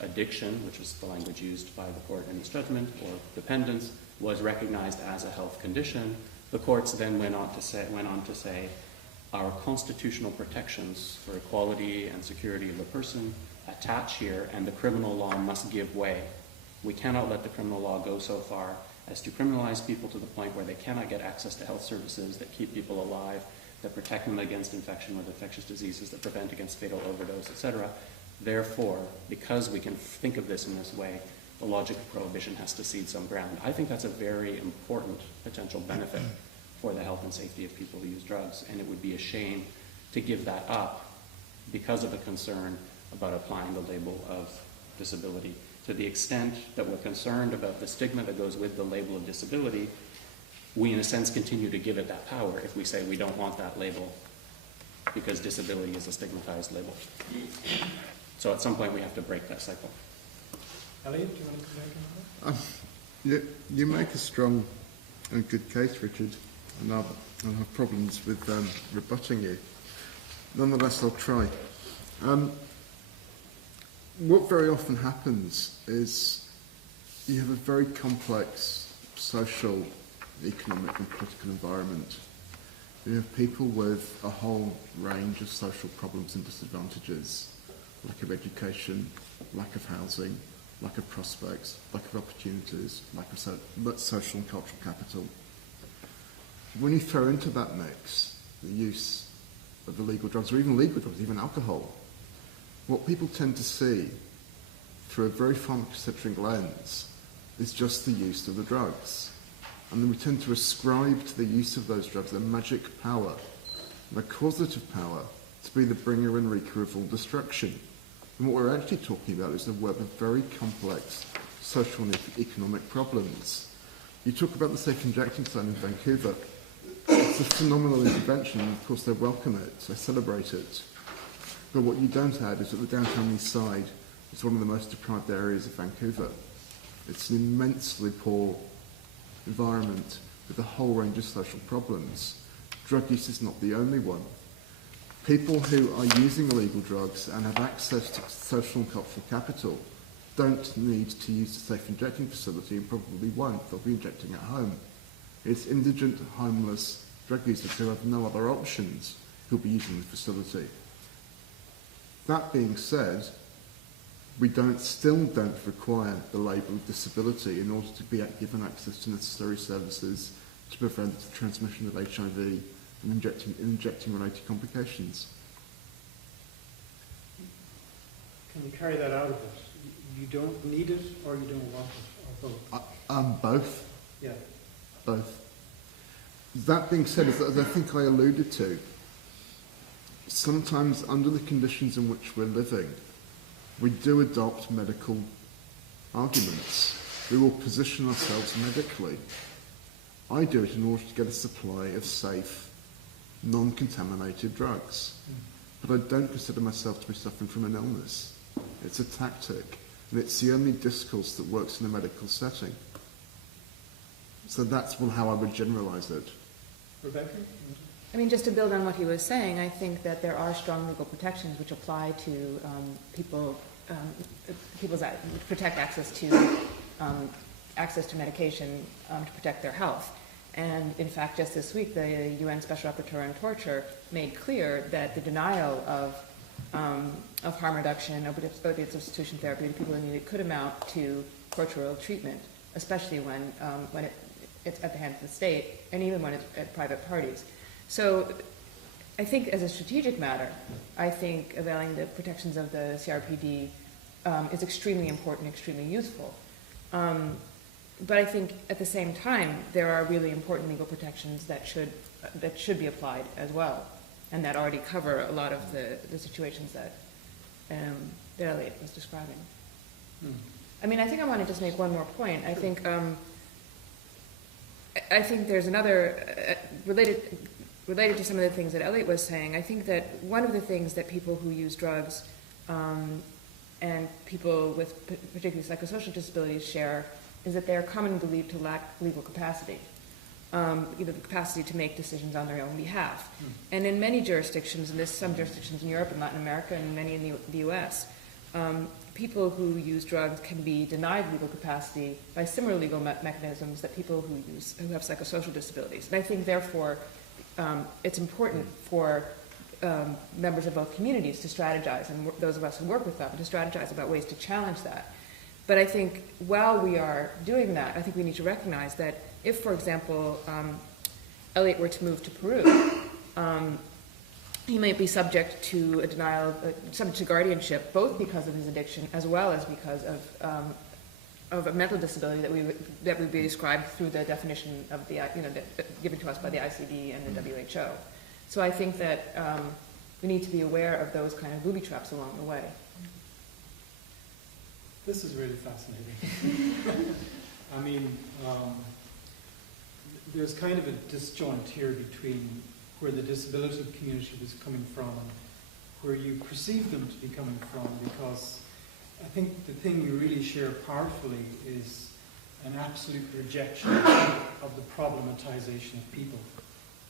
addiction, which is the language used by the court in this judgment, or dependence, was recognized as a health condition, the courts then went on to say our constitutional protections for equality and security of the person attach here, and the criminal law must give way. We cannot let the criminal law go so far as to criminalize people to the point where they cannot get access to health services that keep people alive, that protect them against infection with infectious diseases, that prevent against fatal overdose, etc. Therefore, because we can think of this in this way, the logic of prohibition has to cede some ground. I think that's a very important potential benefit for the health and safety of people who use drugs, and it would be a shame to give that up because of a concern about applying the label of disability. To the extent that we're concerned about the stigma that goes with the label of disability, we in a sense continue to give it that power if we say we don't want that label because disability is a stigmatized label. So at some point we have to break that cycle. Elliot, do you want to comment on that? You make a strong and good case, Richard, and I'll have problems with rebutting you. Nonetheless, I'll try. What very often happens is you have a very complex social, economic and political environment. You have people with a whole range of social problems and disadvantages, lack of education, lack of housing, lack of prospects, lack of opportunities, lack of social and cultural capital. When you throw into that mix the use of illegal drugs, or even legal drugs, even alcohol, what people tend to see through a very pharmacocentric lens is just the use of the drugs. And then we tend to ascribe to the use of those drugs a magic power, and a causative power to be the bringer and wreaker of all destruction. And what we're actually talking about is a web of very complex social and economic problems. You talk about the safe injecting zone in Vancouver. It's a phenomenal intervention, and of course they welcome it, they celebrate it. But what you don't add is that the downtown east side is one of the most deprived areas of Vancouver. It's an immensely poor environment with a whole range of social problems. Drug use is not the only one. People who are using illegal drugs and have access to social and cultural capital don't need to use the safe injecting facility and probably won't. They'll be injecting at home. It's indigent, homeless drug users who have no other options who'll be using the facility. That being said, we still don't require the label of disability in order to be given access to necessary services to prevent the transmission of HIV and injecting related complications. Can you carry that out of it? You don't need it or you don't want it, or both? Both. Yeah. Both. That being said, as I think I alluded to, sometimes under the conditions in which we're living, we do adopt medical arguments. We will position ourselves medically. I do it in order to get a supply of safe, non-contaminated drugs. But I don't consider myself to be suffering from an illness. It's a tactic, and it's the only discourse that works in a medical setting. So that's how I would generalise it. Rebecca? I mean, just to build on what he was saying, I think that there are strong legal protections which apply to protect access to medication to protect their health. And in fact, just this week, the UN Special Rapporteur on Torture made clear that the denial of of harm reduction, opioid substitution therapy to people in need, it could amount to tortural treatment, especially when it's at the hands of the state, and even when it's at private parties. So I think as a strategic matter, I think availing the protections of the CRPD is extremely important, extremely useful. But I think at the same time, there are really important legal protections that should be applied as well, and that already cover a lot of the situations that Elliot was describing. I mean, I think I want to just make one more point. I think there's another related to some of the things that Elliot was saying. I think that one of the things that people who use drugs and people with particularly psychosocial disabilities share is that they are commonly believed to lack legal capacity, either the capacity to make decisions on their own behalf. And in many jurisdictions, and there's some jurisdictions in Europe and Latin America and many in the US, people who use drugs can be denied legal capacity by similar legal mechanisms that people who have psychosocial disabilities. And I think, therefore, it's important for members of both communities to strategize, and those of us who work with them, to strategize about ways to challenge that. But I think while we are doing that, I think we need to recognize that if, for example, Elliot were to move to Peru, he might be subject to a denial, subject to guardianship, both because of his addiction as well as because of a mental disability that would be described through the definition of the given to us by the ICD and the WHO. So I think that we need to be aware of those kind of booby traps along the way. This is really fascinating. I mean, there's kind of a disjoint here between where the disability community was coming from and where you perceive them to be coming from, because I think the thing you really share powerfully is an absolute rejection of the problematization of people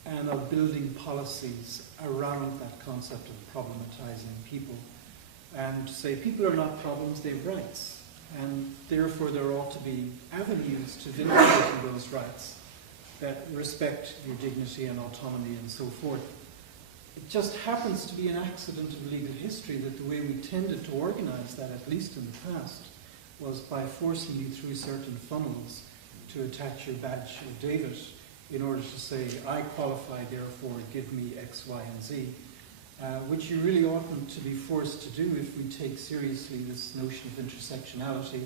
and of building policies around that concept of problematizing people. And to say people are not problems, they have rights. And therefore there ought to be avenues to vindicating those rights that respect your dignity and autonomy and so forth. It just happens to be an accident of legal history that the way we tended to organize that, at least in the past, was by forcing you through certain funnels to attach your badge of David in order to say, I qualify, therefore give me X, Y, and Z. Which you really oughtn't to be forced to do if we take seriously this notion of intersectionality,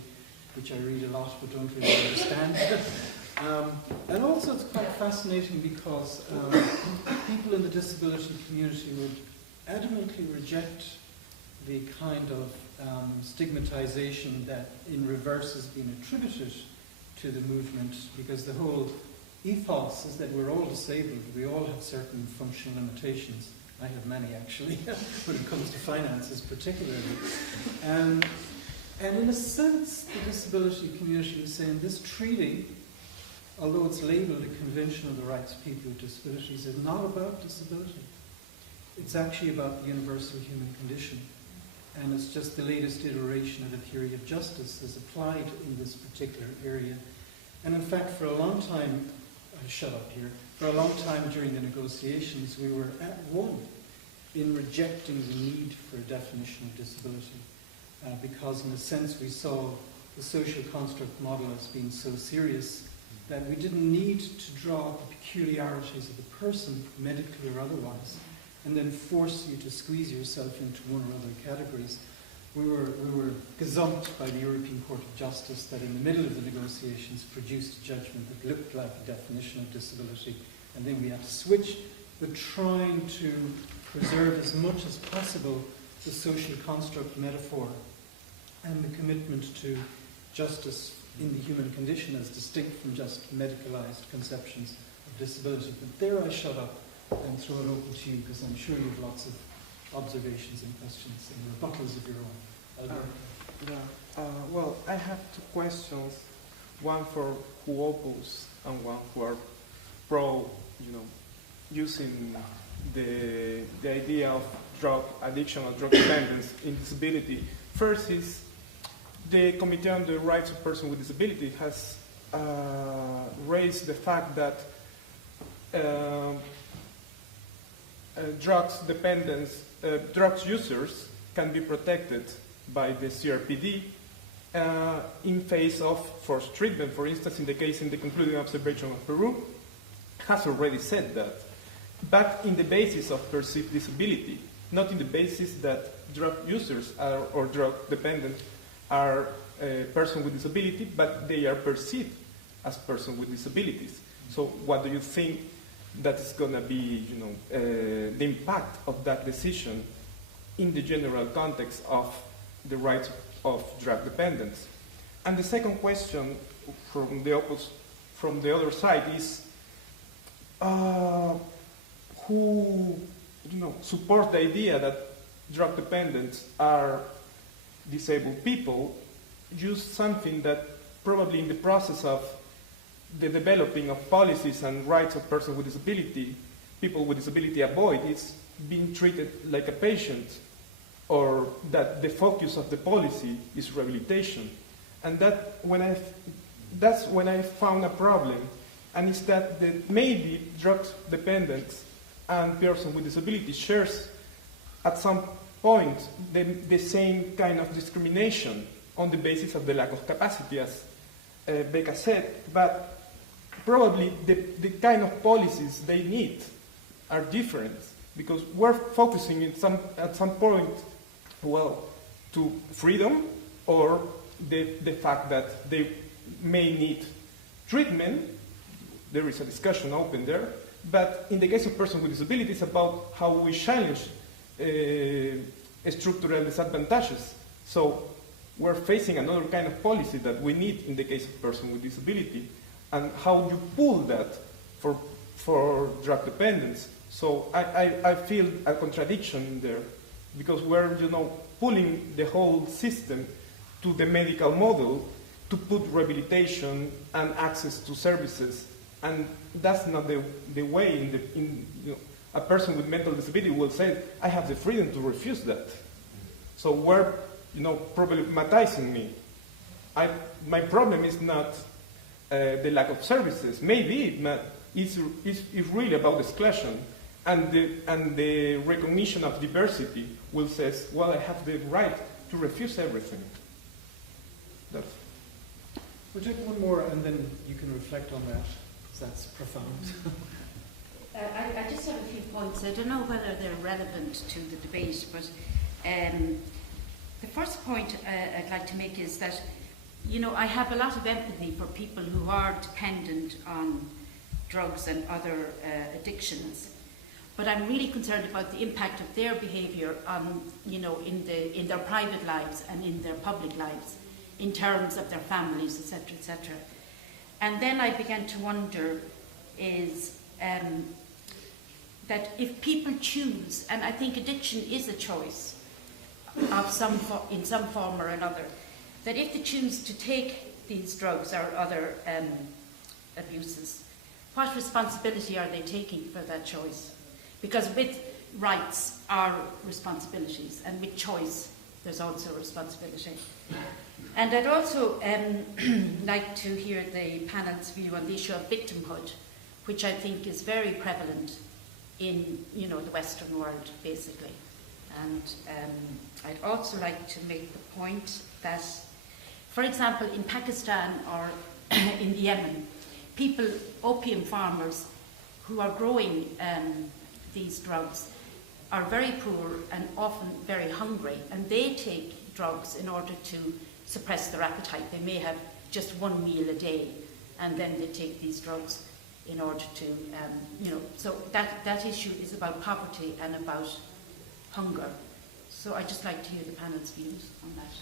which I read a lot but don't really understand. And also it's quite fascinating because people in the disability community would adamantly reject the kind of stigmatization that in reverse has been attributed to the movement, because the whole ethos is that we're all disabled, we all have certain functional limitations. I have many, actually, when it comes to finances particularly. And in a sense, the disability community is saying this treaty, although it's labelled a Convention on the Rights of People with Disabilities, is not about disability. It's actually about the universal human condition. And it's just the latest iteration of a theory of justice as applied in this particular area. And in fact, for a long time, I'll shut up here, for a long time during the negotiations, we were at one in rejecting the need for a definition of disability, because in a sense we saw the social construct model as being so serious that we didn't need to draw the peculiarities of the person, medically or otherwise, and then force you to squeeze yourself into one or other categories. We were gazumped by the European Court of Justice that in the middle of the negotiations produced a judgment that looked like a definition of disability, and then we had to switch, but trying to preserve as much as possible the social construct metaphor and the commitment to justice in the human condition as distinct from just medicalized conceptions of disability. But there I shut up and throw it open to you, because I'm sure you have lots of observations and questions and rebuttals of your own. Well, I have two questions, one for who oppose and one who are pro, using the idea of drug addiction or drug dependence in disability. First is the Committee on the Rights of Persons with Disability has raised the fact that drugs dependence drugs users can be protected by the CRPD in face of forced treatment. For instance, in the concluding observation of Peru, has already said that, but in the basis of perceived disability, not in the basis that drug users or drug dependent are a person with disability, but they are perceived as person with disabilities. So what do you think that is going to be, the impact of that decision in the general context of the rights of drug dependents? And the second question from the other side is, who support the idea that drug dependents are disabled people, use something that probably in the process of the developing of policies and rights of persons with disability, people with disability avoid, is being treated like a patient, or that the focus of the policy is rehabilitation. And that's when I found a problem, and it's that maybe drug dependents and persons with disability shares at some point the same kind of discrimination on the basis of the lack of capacity, as Becca said, but probably the kind of policies they need are different, because we're focusing at some point, to freedom, or the fact that they may need treatment. There is a discussion open there, but in the case of persons with disabilities, about how we challenge structural disadvantages. So we're facing another kind of policy that we need in the case of persons with disability, and how you pull that for drug dependence. So I feel a contradiction in there, because we're pulling the whole system to the medical model to put rehabilitation and access to services, and that's not the way. A person with mental disability will say, I have the freedom to refuse that. So we're problematizing me. My problem is not the lack of services. Maybe it's really about exclusion, and the recognition of diversity will say, well, I have the right to refuse everything. We'll take one more, and then you can reflect on that, because that's profound. I just have a few points. I don't know whether they're relevant to the debate, but the first point I'd like to make is that, I have a lot of empathy for people who are dependent on drugs and other addictions, but I'm really concerned about the impact of their behaviour on, in their private lives and in their public lives, in terms of their families, etc., etc. And then I began to wonder is that if people choose, and I think addiction is a choice of in some form or another, that if they choose to take these drugs or other abuses, what responsibility are they taking for that choice? Because with rights are responsibilities, and with choice there's also responsibility. And I'd also like to hear the panel's view on the issue of victimhood, which I think is very prevalent in the Western world, basically. And I'd also like to make the point that, for example, in Pakistan or in Yemen, opium farmers who are growing these drugs are very poor and often very hungry, and they take drugs in order to suppress their appetite. They may have just one meal a day, and then they take these drugs in order to, so that issue is about poverty and about hunger. So I'd just like to hear the panel's views on that.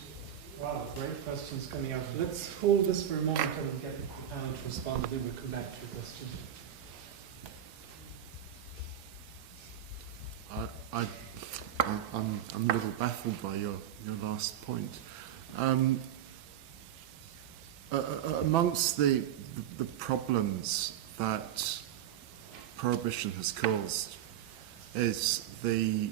Wow, great questions coming out. Let's hold this for a moment and get the panel to respond, and then we'll come back to your question. I'm a little baffled by your last point. Amongst the problems that prohibition has caused is the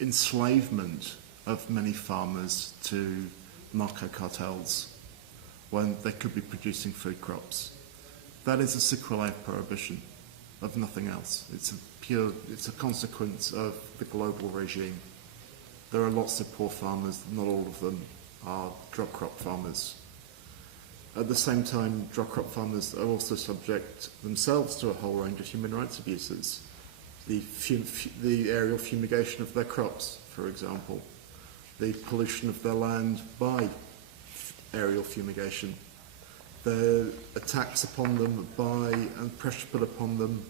enslavement of many farmers to narco cartels when they could be producing food crops. That is a sequelae of prohibition. of nothing else. It's a consequence of the global regime. There are lots of poor farmers, not all of them are drug crop farmers. At the same time, drug crop farmers are also subject themselves to a whole range of human rights abuses. The aerial fumigation of their crops, for example, the pollution of their land by aerial fumigation, the attacks upon them and pressure put upon them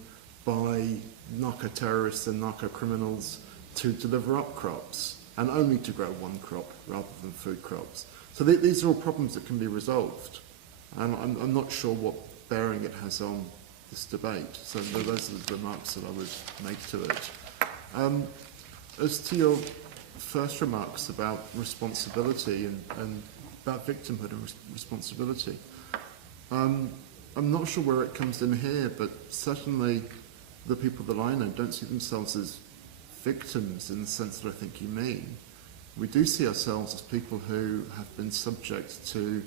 by narco-terrorists and narco-criminals to deliver up crops, and only to grow one crop rather than food crops. So these are all problems that can be resolved, and I'm not sure what bearing it has on this debate. So those are the remarks that I would make to it. As to your first remarks about responsibility and about victimhood and responsibility, I'm not sure where it comes in here, but certainly the people that I know don't see themselves as victims in the sense that I think you mean. We do see ourselves as people who have been subject to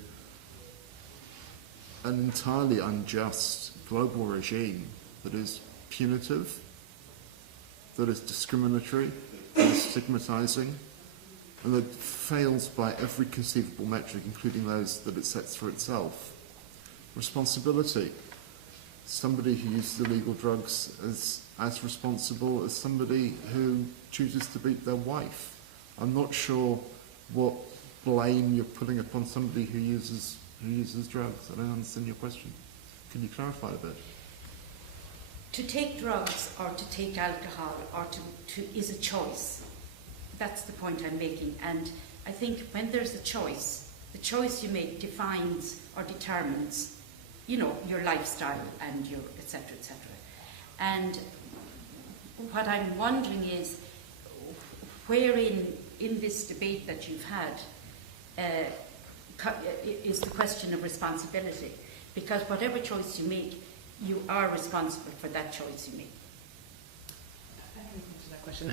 an entirely unjust global regime that is punitive, that is discriminatory, that is stigmatizing, and that fails by every conceivable metric, including those that it sets for itself. Responsibility. Somebody who uses illegal drugs is as responsible as somebody who chooses to beat their wife. I'm not sure what blame you're putting upon somebody who uses drugs. I don't understand your question. Can you clarify a bit? To take drugs or to take alcohol or is a choice. That's the point I'm making. And I think when there's a choice, the choice you make defines or determines, your lifestyle and your et cetera, et cetera. And what I'm wondering is, wherein in this debate that you've had is the question of responsibility. Because whatever choice you make, you are responsible for that choice you make.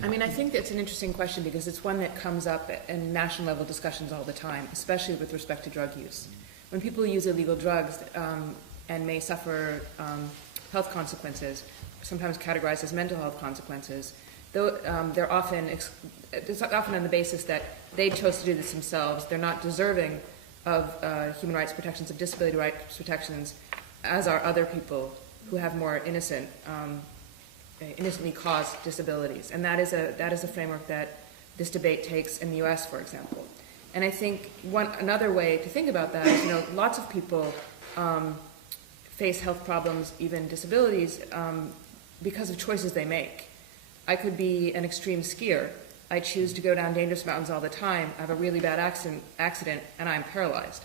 I mean, I think it's an interesting question because it's one that comes up in national level discussions all the time, especially with respect to drug use. When people use illegal drugs and may suffer health consequences, sometimes categorized as mental health consequences, though they're often it's often on the basis that they chose to do this themselves. They're not deserving of human rights protections, of disability rights protections, as are other people who have more innocently caused disabilities. And that is a framework that this debate takes in the U.S., for example. And I think another way to think about that is, lots of people face health problems, even disabilities, because of choices they make. I could be an extreme skier. I choose to go down dangerous mountains all the time. I have a really bad accident and I'm paralyzed.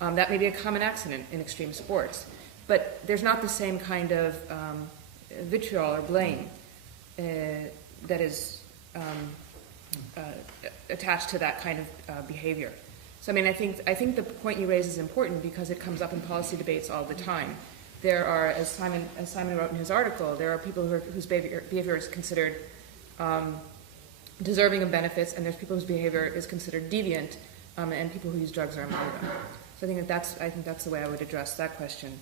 That may be a common accident in extreme sports. But there's not the same kind of vitriol or blame that is attached to that kind of behavior. So I think the point you raise is important because it comes up in policy debates all the time. There are, as Simon wrote in his article, there are people whose behavior is considered deserving of benefits, and there's people whose behavior is considered deviant, and people who use drugs are among them. So I think that's the way I would address that question.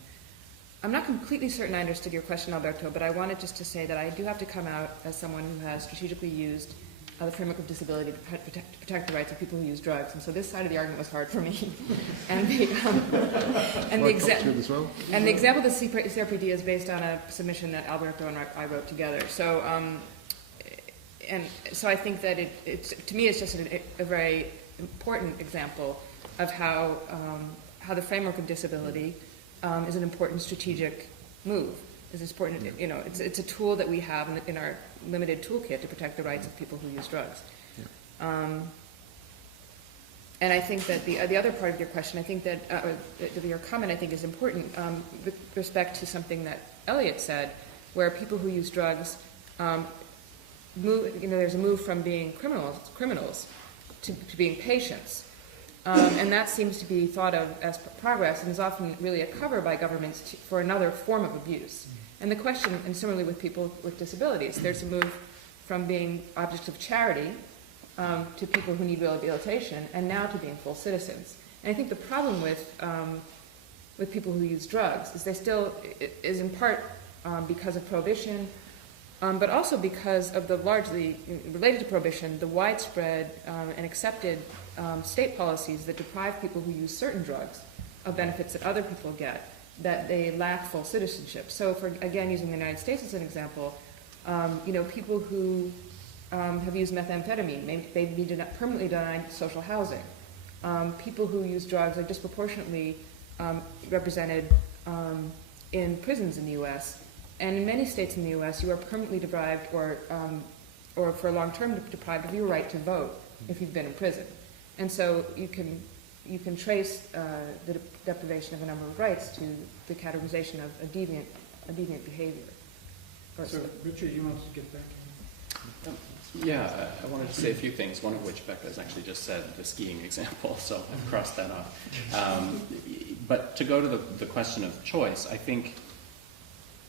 I'm not completely certain I understood your question, Alberto, but I wanted just to say that I do have to come out as someone who has strategically used the framework of disability to protect the rights of people who use drugs. And so this side of the argument was hard for me. And the example of the CRPD is based on a submission that Alberto and I wrote together. So, and so I think that to me, it's just a very important example of how the framework of disability is an important strategic move. It's important, it's a tool that we have in our limited toolkit to protect the rights of people who use drugs. Yeah. And I think that the other part of your question, I think that your comment, I think, is important with respect to something that Elliot said, where people who use drugs move. There's a move from being criminals to being patients. And that seems to be thought of as progress and is often really a cover by governments for another form of abuse. And the question, and similarly with people with disabilities, there's a move from being objects of charity to people who need rehabilitation, and now to being full citizens. And I think the problem with people who use drugs is is in part because of prohibition, but also because of the largely, related to prohibition, the widespread and accepted state policies that deprive people who use certain drugs of benefits that other people get, that they lack full citizenship. So, for again, using the United States as an example, people who have used methamphetamine may be permanently denied social housing. People who use drugs are disproportionately represented in prisons in the U.S. And in many states in the U.S., you are permanently deprived or for a long term deprived of your right to vote if you've been in prison. And so you can trace the deprivation of a number of rights to the categorization of a deviant behavior. So, Richard, you wanted to get back in? Yeah, I wanted to say a few things, one of which Becca has actually just said, the skiing example, so I've crossed that off. But to go to the question of choice, I think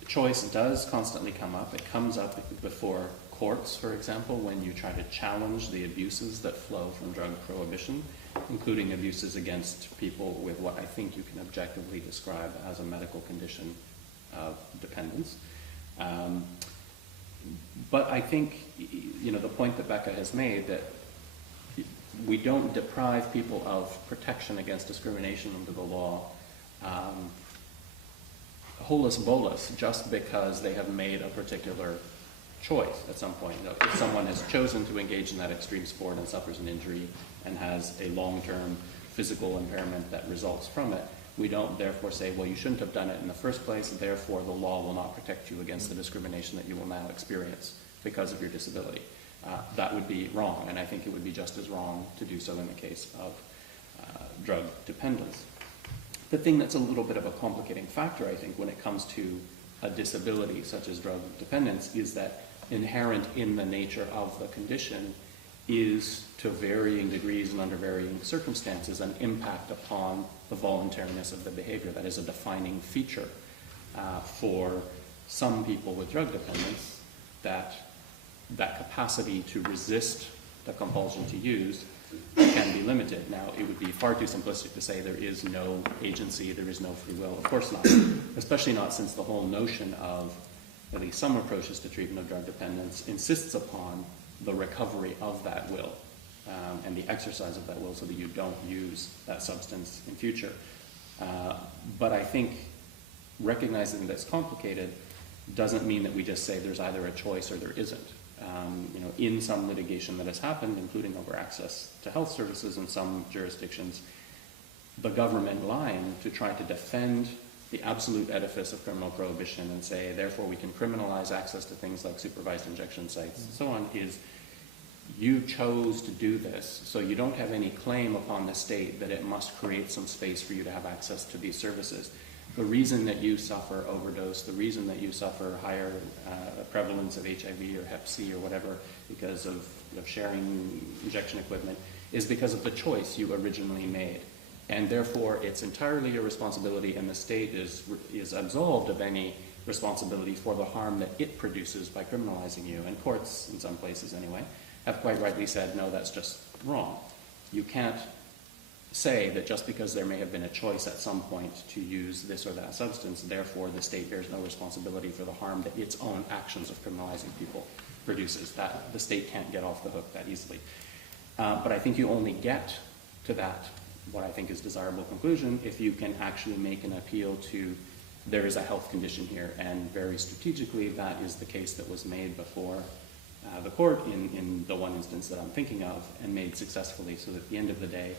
choice does constantly come up. It comes up before courts, for example, when you try to challenge the abuses that flow from drug prohibition, including abuses against people with what I think you can objectively describe as a medical condition of dependence. But I think, the point that Becca has made, that we don't deprive people of protection against discrimination under the law holus bolus just because they have made a particular choice at some point. If someone has chosen to engage in that extreme sport and suffers an injury and has a long-term physical impairment that results from it, we don't therefore say, well, you shouldn't have done it in the first place, and therefore the law will not protect you against the discrimination that you will now experience because of your disability. That would be wrong, and I think it would be just as wrong to do so in the case of drug dependence. The thing that's a little bit of a complicating factor, I think, when it comes to a disability such as drug dependence is that inherent in the nature of the condition is, to varying degrees and under varying circumstances, an impact upon the voluntariness of the behavior. That is a defining feature for some people with drug dependence, that capacity to resist the compulsion to use can be limited. Now, it would be far too simplistic to say there is no agency, there is no free will. Of course not, especially not since the whole notion of, at least some approaches to treatment of drug dependence, insists upon the recovery of that will and the exercise of that will so that you don't use that substance in future. But I think recognizing that it's complicated doesn't mean that we just say there's either a choice or there isn't. In some litigation that has happened, including over access to health services in some jurisdictions, the government line to try to defend the absolute edifice of criminal prohibition and say, therefore we can criminalize access to things like supervised injection sites and so on, is you chose to do this, so you don't have any claim upon the state that it must create some space for you to have access to these services. The reason that you suffer overdose, the reason that you suffer higher prevalence of HIV or Hep C or whatever because of sharing injection equipment is because of the choice you originally made. And therefore, it's entirely your responsibility, and the state is absolved of any responsibility for the harm that it produces by criminalizing you. And courts, in some places anyway, have quite rightly said, no, that's just wrong. You can't say that just because there may have been a choice at some point to use this or that substance, therefore the state bears no responsibility for the harm that its own actions of criminalizing people produces. That the state can't get off the hook that easily. But I think you only get to that, what I think is desirable conclusion, if you can actually make an appeal to there is a health condition here, and very strategically that is the case that was made before the court in the one instance that I'm thinking of, and made successfully, so that at the end of the day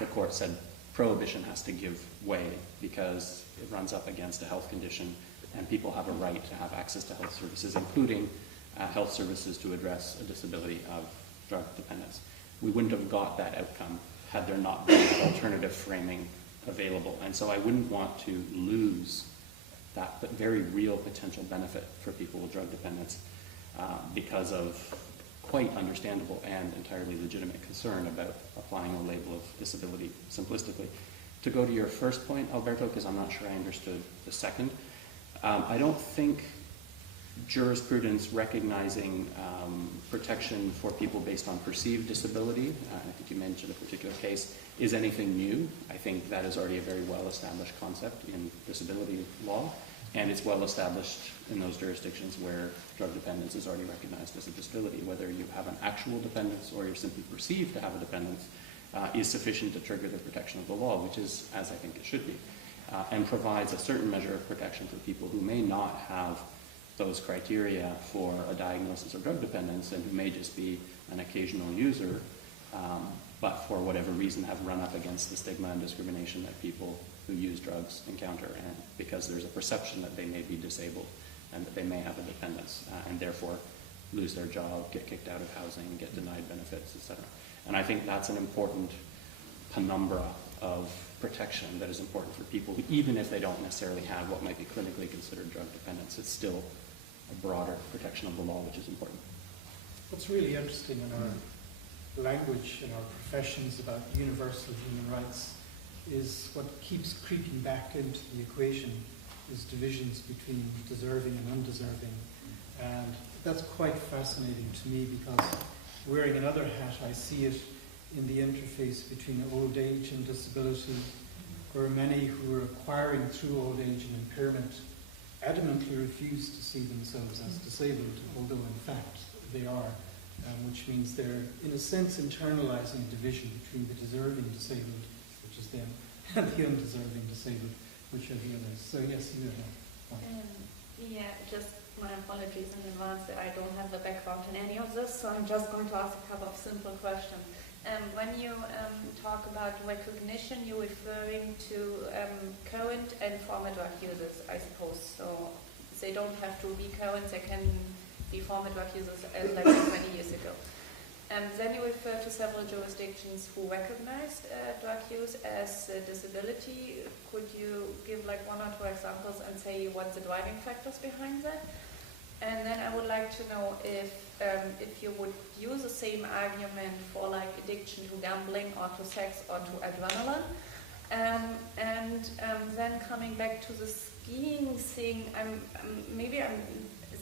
the court said prohibition has to give way because it runs up against a health condition and people have a right to have access to health services, including health services to address a disability of drug dependence. We wouldn't have got that outcome had there not been alternative framing available. And so I wouldn't want to lose that very real potential benefit for people with drug dependence because of quite understandable and entirely legitimate concern about applying a label of disability simplistically. To go to your first point, Alberto, because I'm not sure I understood the second, I don't think jurisprudence recognizing protection for people based on perceived disability, I think you mentioned a particular case, is anything new. I think that is already a very well-established concept in disability law. And it's well established in those jurisdictions where drug dependence is already recognized as a disability. Whether you have an actual dependence or you're simply perceived to have a dependence is sufficient to trigger the protection of the law, which is as I think it should be, and provides a certain measure of protection for people who may not have those criteria for a diagnosis of drug dependence and who may just be an occasional user, but for whatever reason have run up against the stigma and discrimination that people who use drugs encounter, and because there's a perception that they may be disabled and that they may have a dependence, and therefore lose their job, get kicked out of housing, get denied benefits, etc. And I think that's an important penumbra of protection that is important for people who, even if they don't necessarily have what might be clinically considered drug dependence, it's still a broader protection of the law, which is important. What's really interesting in our language, in our professions about universal human rights, is what keeps creeping back into the equation is divisions between deserving and undeserving. And that's quite fascinating to me because wearing another hat, I see it in the interface between old age and disability, where many who are acquiring through old age and impairment adamantly refuse to see themselves as disabled, although in fact they are, which means they're in a sense internalizing a division between the deserving disabled, which is them, and the undeserving disabled, which are the others. So yes, you have a point. Yeah, just my apologies in advance that I don't have the background in any of this, so I'm just going to ask a couple of simple questions. When you talk about recognition, you're referring to current and former drug users, I suppose. So they don't have to be current, they can be former drug users as like 20 years ago. Then you refer to several jurisdictions who recognized drug use as a disability. Could you give like one or two examples and say what the driving factors behind that? And then I would like to know if you would use the same argument for like addiction to gambling or to sex or to adrenaline. Then coming back to the skiing thing, maybe I'm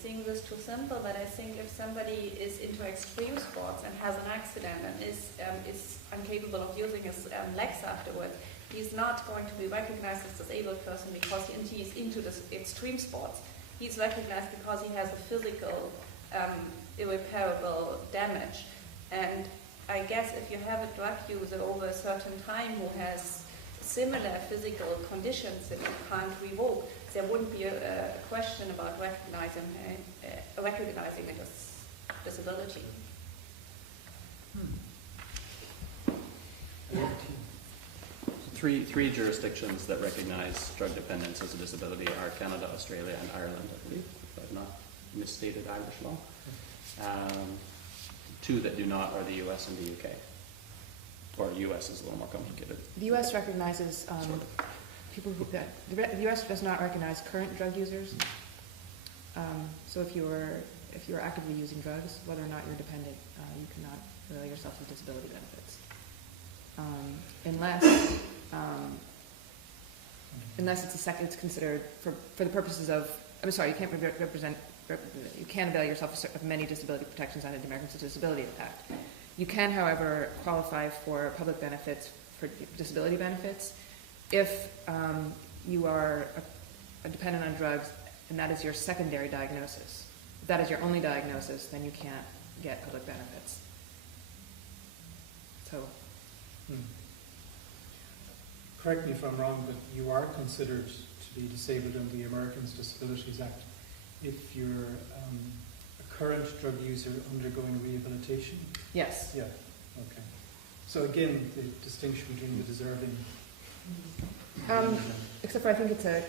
seeing this too simple, but I think if somebody is into extreme sports and has an accident and is incapable of using his legs afterwards, he's not going to be recognized as a disabled person because he is into this extreme sports. He's recognized because he has a physical, irreparable damage. And I guess if you have a drug user over a certain time who has similar physical conditions that you can't revoke, there wouldn't be a question about recognizing it as disability. Three jurisdictions that recognize drug dependence as a disability are Canada, Australia, and Ireland, I believe, if I've not misstated Irish law. Two that do not are the US and the UK. Or the US is a little more complicated. The U.S. recognizes people who the U.S. does not recognize current drug users. So if you're actively using drugs, whether or not you're dependent, you cannot avail yourself of disability benefits, unless it's considered for the purposes of. I'm sorry, you can't you can avail yourself of many disability protections under the Americans with Disabilities Act. You can, however, qualify for public benefits, for disability benefits, if you are a dependent on drugs and that is your secondary diagnosis. If that is your only diagnosis, then you can't get public benefits. So. Correct me if I'm wrong, but you are considered to be disabled under the Americans with Disabilities Act if you're a current drug user undergoing rehabilitation? Yes. Yeah, okay. So again, the distinction between the deserving... except for I think it's a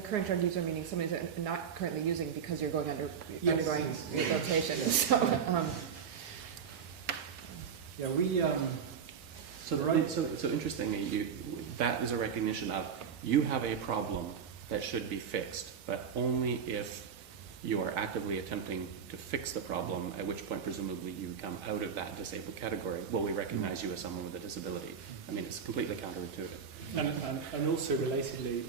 current drug user, meaning somebody who's not currently using because you're going undergoing rehabilitation. So, yeah, we... So interestingly, that is a recognition of you have a problem that should be fixed, but only if you are actively attempting to fix the problem, at which point presumably you come out of that disabled category. Will we recognize you as someone with a disability? I mean, it's completely counterintuitive. And also relatedly,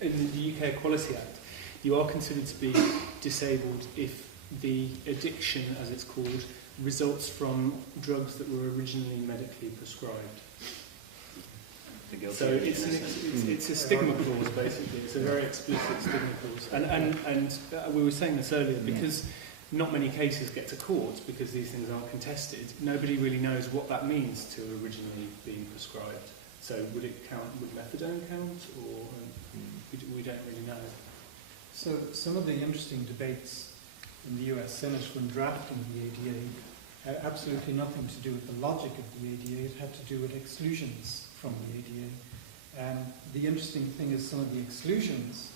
in the UK Equality Act, you are considered to be disabled if the addiction, as it's called, results from drugs that were originally medically prescribed. the guilty So or the it's innocent. it's a stigma clause, basically. It's a very explicit stigma clause. And we were saying this earlier, because not many cases get to court because these things aren't contested, nobody really knows what that means to originally being prescribed. So would it count, would methadone count, or we don't really know. So some of the interesting debates in the US Senate when drafting the ADA had absolutely nothing to do with the logic of the ADA. It had to do with exclusions from the ADA. And the interesting thing is some of the exclusions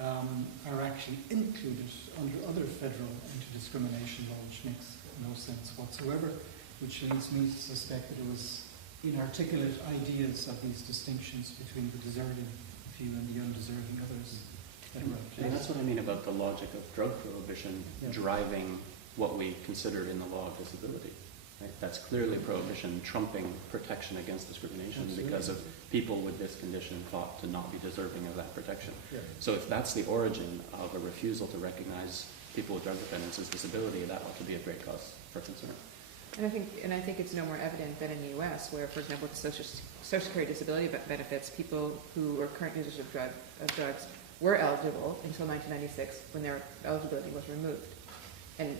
are actually included under other federal anti-discrimination law, which makes no sense whatsoever, which leads me to suspect that it was inarticulate ideas of these distinctions between the deserving few and the undeserving others that were at play. And that's what I mean about the logic of drug prohibition driving what we considered in the law of disability. Right? That's clearly prohibition trumping protection against discrimination because of people with this condition thought to not be deserving of that protection. Yeah. So if that's the origin of a refusal to recognize people with drug dependence as disability, that ought to be a great cause for concern. And I think it's no more evident than in the U.S., where, for example, with Social Security disability benefits, people who were current users of drugs were eligible until 1996, when their eligibility was removed. And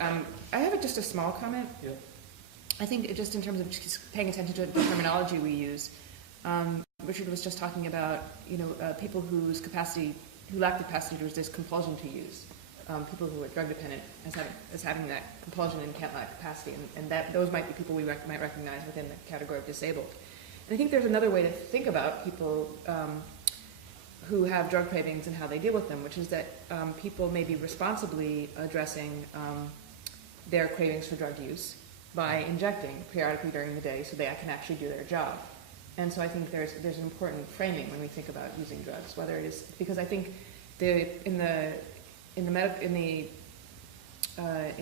I have just a small comment. Yeah. I think just in terms of just paying attention to the terminology we use, Richard was just talking about people who lack the capacity to resist compulsion to use. People who are drug dependent as having that compulsion and can't lack capacity, and that those might be people we might recognize within the category of disabled. And I think there's another way to think about people who have drug cravings and how they deal with them, which is that people may be responsibly addressing their cravings for drug use by injecting periodically during the day so they can actually do their job. And so I think there's an important framing when we think about using drugs, whether it is because I think in the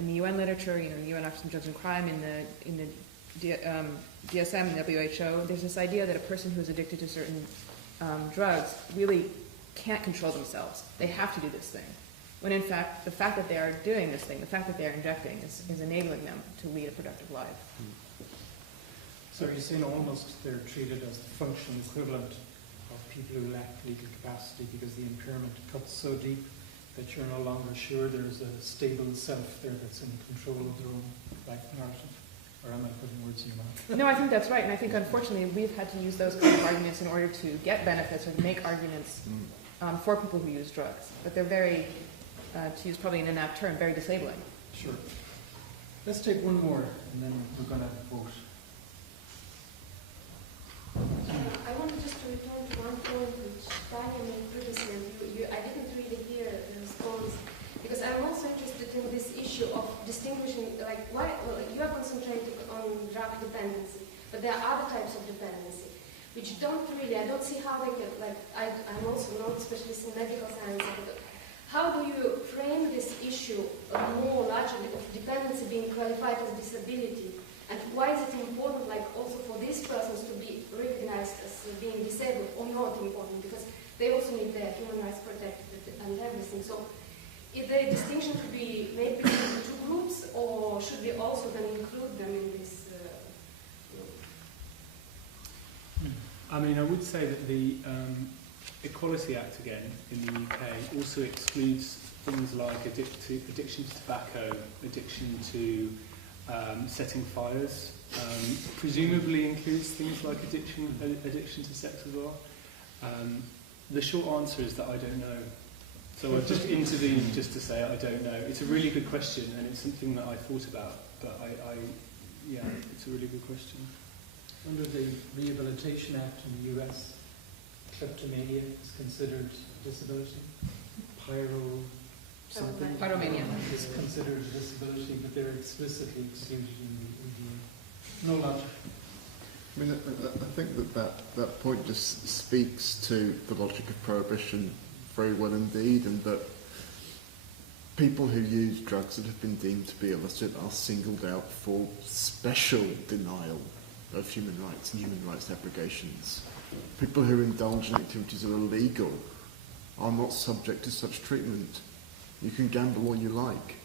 UN literature, UN Office on Drugs and Crime, in the DSM and WHO, there's this idea that a person who is addicted to certain drugs really can't control themselves. They have to do this thing. When in fact, the fact that they are doing this thing, the fact that they are injecting is enabling them to lead a productive life. So you're saying almost they're treated as the functional equivalent of people who lack legal capacity because the impairment cuts so deep that you're no longer sure there's a stable self there that's in control of their own life narrative? Or am I putting words in your mouth? No, I think that's right. And I think, unfortunately, we've had to use those kind of arguments in order to get benefits or make arguments for people who use drugs. But they're very, to use probably an inapt term, very disabling. Sure. Let's take one more, and then we're going to vote. I wanted just to return to one point which Tanya made previously, and I didn't really hear the response, because I'm also interested in this issue of distinguishing, you are concentrating on drug dependency, but there are other types of dependency, which I don't see how they can, I'm also not a specialist in medical science, but how do you frame this issue more largely of dependency being qualified as disability? And why is it important, also for these persons to be recognized as being disabled or not important? Because they also need their human rights protected and everything. So, is there a distinction to be made between the two groups, or should we also then include them in this? I mean, I would say that the Equality Act, again, in the UK, also excludes things like addiction to tobacco, addiction to setting fires, presumably includes things like addiction to sex as well. The short answer is that I don't know. So I've just intervened just to say I don't know. It's a really good question, and it's something that I thought about, but it's a really good question. Under the Rehabilitation Act in the US, kleptomania is considered a disability. Pyromania is considered a disability, but they're explicitly excluded in the ADA. No logic. I mean, I think that point just speaks to the logic of prohibition very well indeed, and that people who use drugs that have been deemed to be illicit are singled out for special denial of human rights and human rights abrogations. People who indulge in activities that are illegal are not subject to such treatment. You can gamble all you like.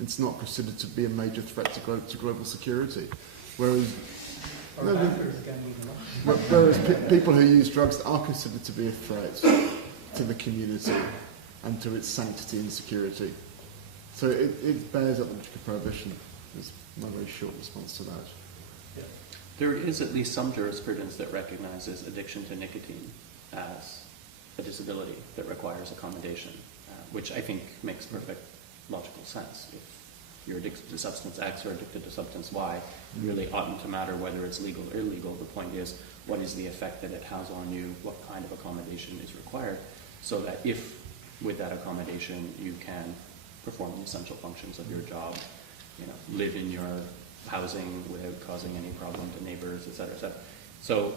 It's not considered to be a major threat to global security. Whereas Or No, bankers gambling a lot. Whereas people who use drugs are considered to be a threat to the community and to its sanctity and security. So it bears up the prohibition. Is my very short response to that. There is at least some jurisprudence that recognizes addiction to nicotine as a disability that requires accommodation, which I think makes perfect logical sense. If you're addicted to substance X or addicted to substance Y, it really oughtn't to matter whether it's legal or illegal. The point is, what is the effect that it has on you? What kind of accommodation is required? So that if, with that accommodation, you can perform the essential functions of your job, live in your housing without causing any problem to neighbors, et cetera, et cetera. So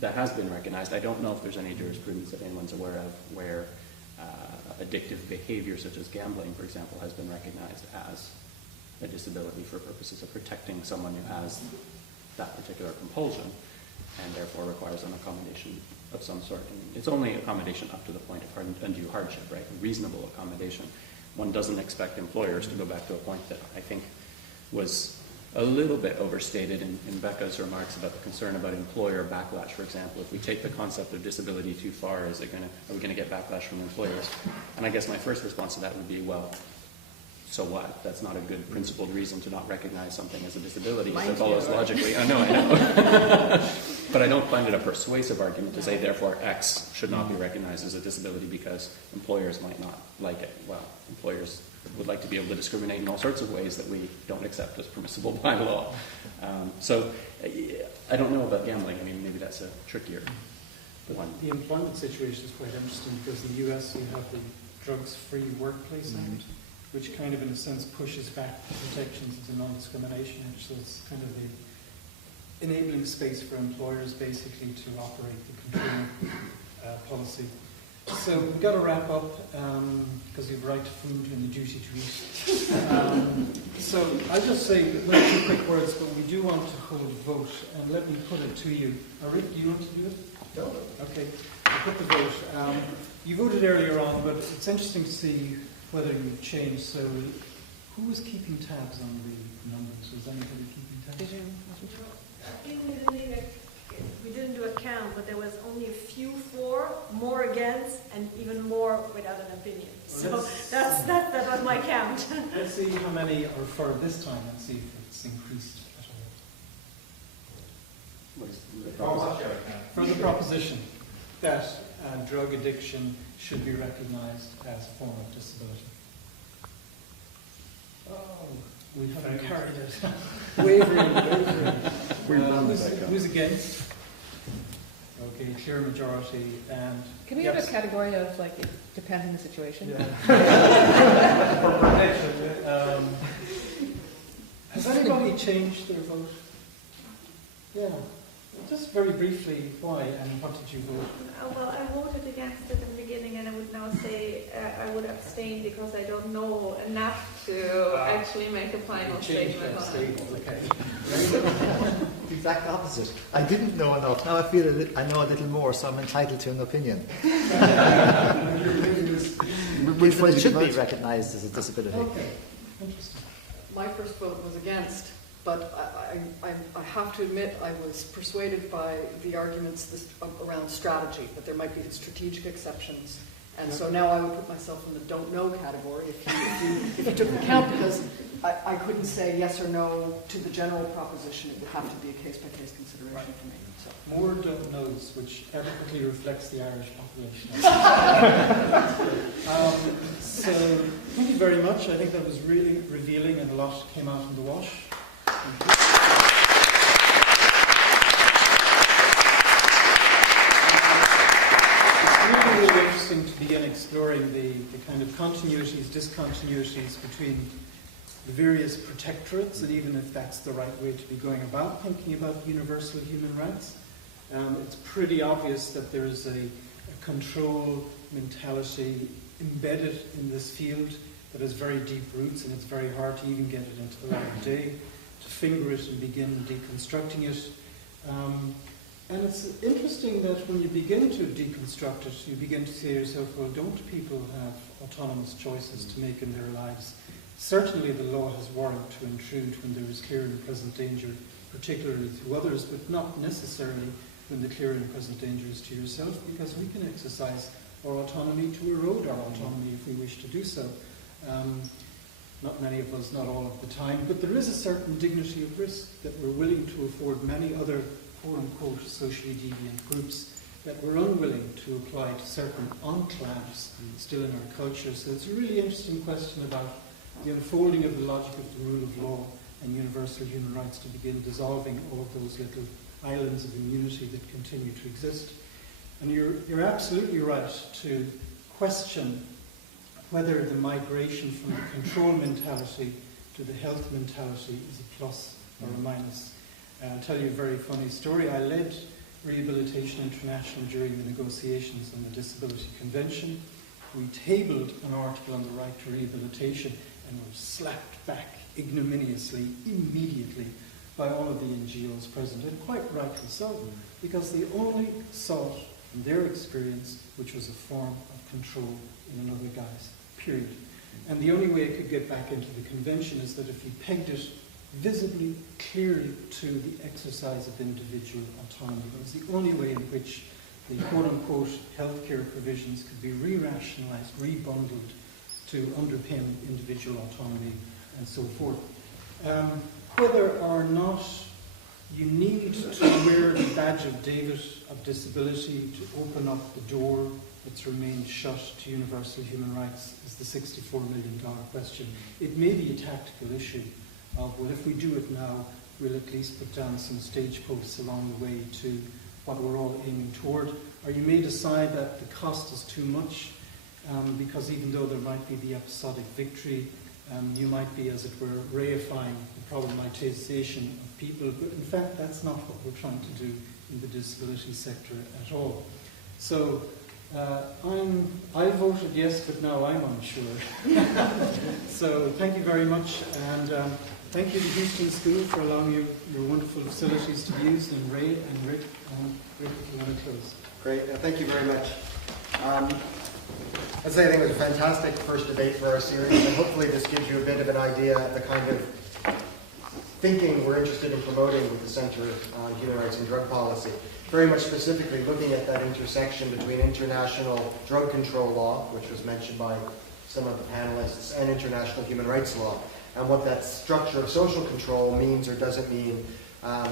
that has been recognized. I don't know if there's any jurisprudence that anyone's aware of where addictive behavior, such as gambling, for example, has been recognized as a disability for purposes of protecting someone who has that particular compulsion and therefore requires an accommodation of some sort. And it's only accommodation up to the point of undue hardship, right? Reasonable accommodation. One doesn't expect employers to go back to a point that I think was a little bit overstated in Becca's remarks about the concern about employer backlash, for example. If we take the concept of disability too far, are we going to get backlash from employers? And I guess my first response to that would be, well, so what? That's not a good principled reason to not recognize something as a disability. If it follows logically. I know. But I don't find it a persuasive argument to say, therefore, X should not be recognized as a disability because employers might not like it. Well, employers would like to be able to discriminate in all sorts of ways that we don't accept as permissible by law. So I don't know about gambling. I mean, maybe that's a trickier one. The employment situation is quite interesting because in the US you have the Drugs-Free Workplace Act, which kind of, in a sense, pushes back the protections of the non-discrimination Act. So it's kind of the enabling space for employers, basically, to operate the controlling policy. So we've got to wrap up because we've right to food and the duty to eat. So I'll just say one or two quick words, but we do want to hold a vote, and let me put it to you. Rick, do you want to do it? No. Okay, I'll put the vote. You voted earlier on, but it's interesting to see whether you've changed. So who was keeping tabs on the numbers? Was anybody keeping tabs? Did you? I think we didn't do a count, but there was only a few for, more against, and even more without an opinion. So that was my count. Let's see how many are for this time and see if it's increased at all. For the proposition that drug addiction should be recognized as a form of disability. Oh, we haven't carried it. Wavering. Who's against? Okay, clear majority. And Can we have a category of, like, it depends on the situation? Yeah. For protection. Has anybody changed their vote? Yeah. Just very briefly, why and what did you vote? Well, I voted against it in the beginning, and I would now say I would abstain because I don't know enough to actually make a final statement on it. Okay. The exact opposite. I didn't know enough. Now I feel I know a little more, so I'm entitled to an opinion. But it should be recognised as a disability. Okay. Interesting. My first vote was against, but I have to admit I was persuaded by the arguments around strategy, that there might be strategic exceptions. And so now I would put myself in the don't know category if you took the count, because I couldn't say yes or no to the general proposition. It would have to be a case-by-case consideration for me. So. More don't knows, which adequately reflects the Irish population. So thank you very much. I think that was really revealing and a lot came out in the wash. It's really interesting to begin exploring the kind of continuities, discontinuities between the various protectorates, and even if that's the right way to be going about thinking about universal human rights. It's pretty obvious that there is a control mentality embedded in this field that has very deep roots, and it's very hard to even get it into the light of day, to finger it and begin deconstructing it. And it's interesting that when you begin to deconstruct it, you begin to say to yourself, well, don't people have autonomous choices to make in their lives? Certainly the law has warrant to intrude when there is clear and present danger, particularly to others, but not necessarily when the clear and present danger is to yourself, because we can exercise our autonomy to erode our autonomy if we wish to do so. Not many of us, not all of the time, but there is a certain dignity of risk that we're willing to afford many other quote-unquote socially deviant groups that we're unwilling to apply to certain enclaves still in our culture. So it's a really interesting question about the unfolding of the logic of the rule of law and universal human rights to begin dissolving all of those little islands of immunity that continue to exist. And you're absolutely right to question whether the migration from the control mentality to the health mentality is a plus or a minus. I'll tell you a very funny story. I led Rehabilitation International during the negotiations on the Disability Convention. We tabled an article on the right to rehabilitation and were slapped back ignominiously, immediately, by all of the NGOs present, and quite rightly so, because they only sought, in their experience, which was a form of control in another guise, period. And the only way it could get back into the convention is that if you pegged it visibly, clearly to the exercise of individual autonomy. That was the only way in which the quote-unquote healthcare provisions could be re-rationalized, rebundled to underpin individual autonomy and so forth. Whether or not you need to wear the badge of David of disability to open up the door that's remained shut to universal human rights is the $64 million question. It may be a tactical issue of, well, if we do it now, we'll at least put down some stage posts along the way to what we're all aiming toward. Or you may decide that the cost is too much, because even though there might be the episodic victory, you might be, as it were, reifying the problematization of people. But in fact, that's not what we're trying to do in the disability sector at all. So I voted yes, but now I'm unsure. So thank you very much, and thank you to Houston School for allowing your wonderful facilities to be used, and Ray and Rick, if you want to close. Great, thank you very much. I'd say I think it was a fantastic first debate for our series, and hopefully this gives you a bit of an idea of the kind of thinking we're interested in promoting with the Center on Human Rights and Drug Policy. Very much specifically looking at that intersection between international drug control law, which was mentioned by some of the panelists, and international human rights law, and what that structure of social control means or doesn't mean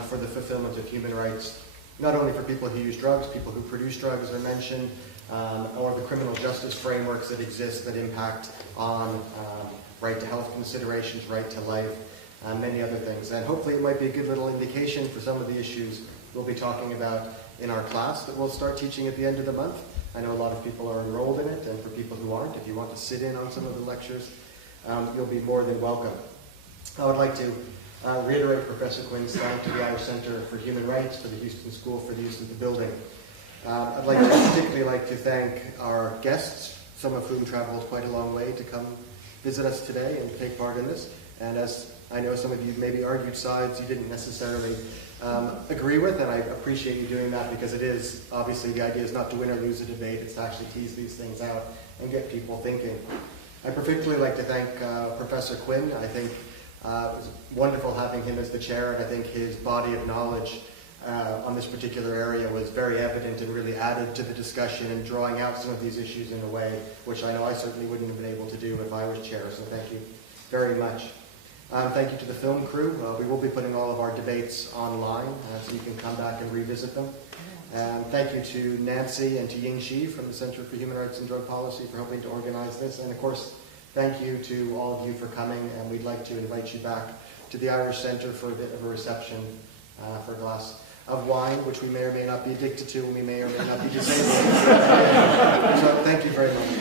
for the fulfillment of human rights, not only for people who use drugs, people who produce drugs are mentioned, or the criminal justice frameworks that exist that impact on right to health considerations, right to life, and many other things. And hopefully it might be a good little indication for some of the issues we'll be talking about in our class that we'll start teaching at the end of the month. I know a lot of people are enrolled in it, and for people who aren't, if you want to sit in on some of the lectures, you'll be more than welcome. I would like to reiterate Professor Quinn's thanks to the Irish Center for Human Rights, for the Houston School for the use of the building. I'd particularly like to thank our guests, some of whom traveled quite a long way to come visit us today and take part in this. And as I know some of you maybe argued sides you didn't necessarily agree with, and I appreciate you doing that, because it is, obviously the idea is not to win or lose a debate, it's to actually tease these things out and get people thinking. I'd particularly like to thank Professor Quinn. I think it was wonderful having him as the chair, and I think his body of knowledge on this particular area was very evident and really added to the discussion and drawing out some of these issues in a way which I know I certainly wouldn't have been able to do if I was chair, so thank you very much. Thank you to the film crew. We will be putting all of our debates online, so you can come back and revisit them. And thank you to Nancy and to Ying Shi from the Center for Human Rights and Drug Policy for helping to organize this. And of course, thank you to all of you for coming, and we'd like to invite you back to the Irish Center for a bit of a reception for a glass of wine, which we may or may not be addicted to, and we may or may not be disabled. So thank you very much.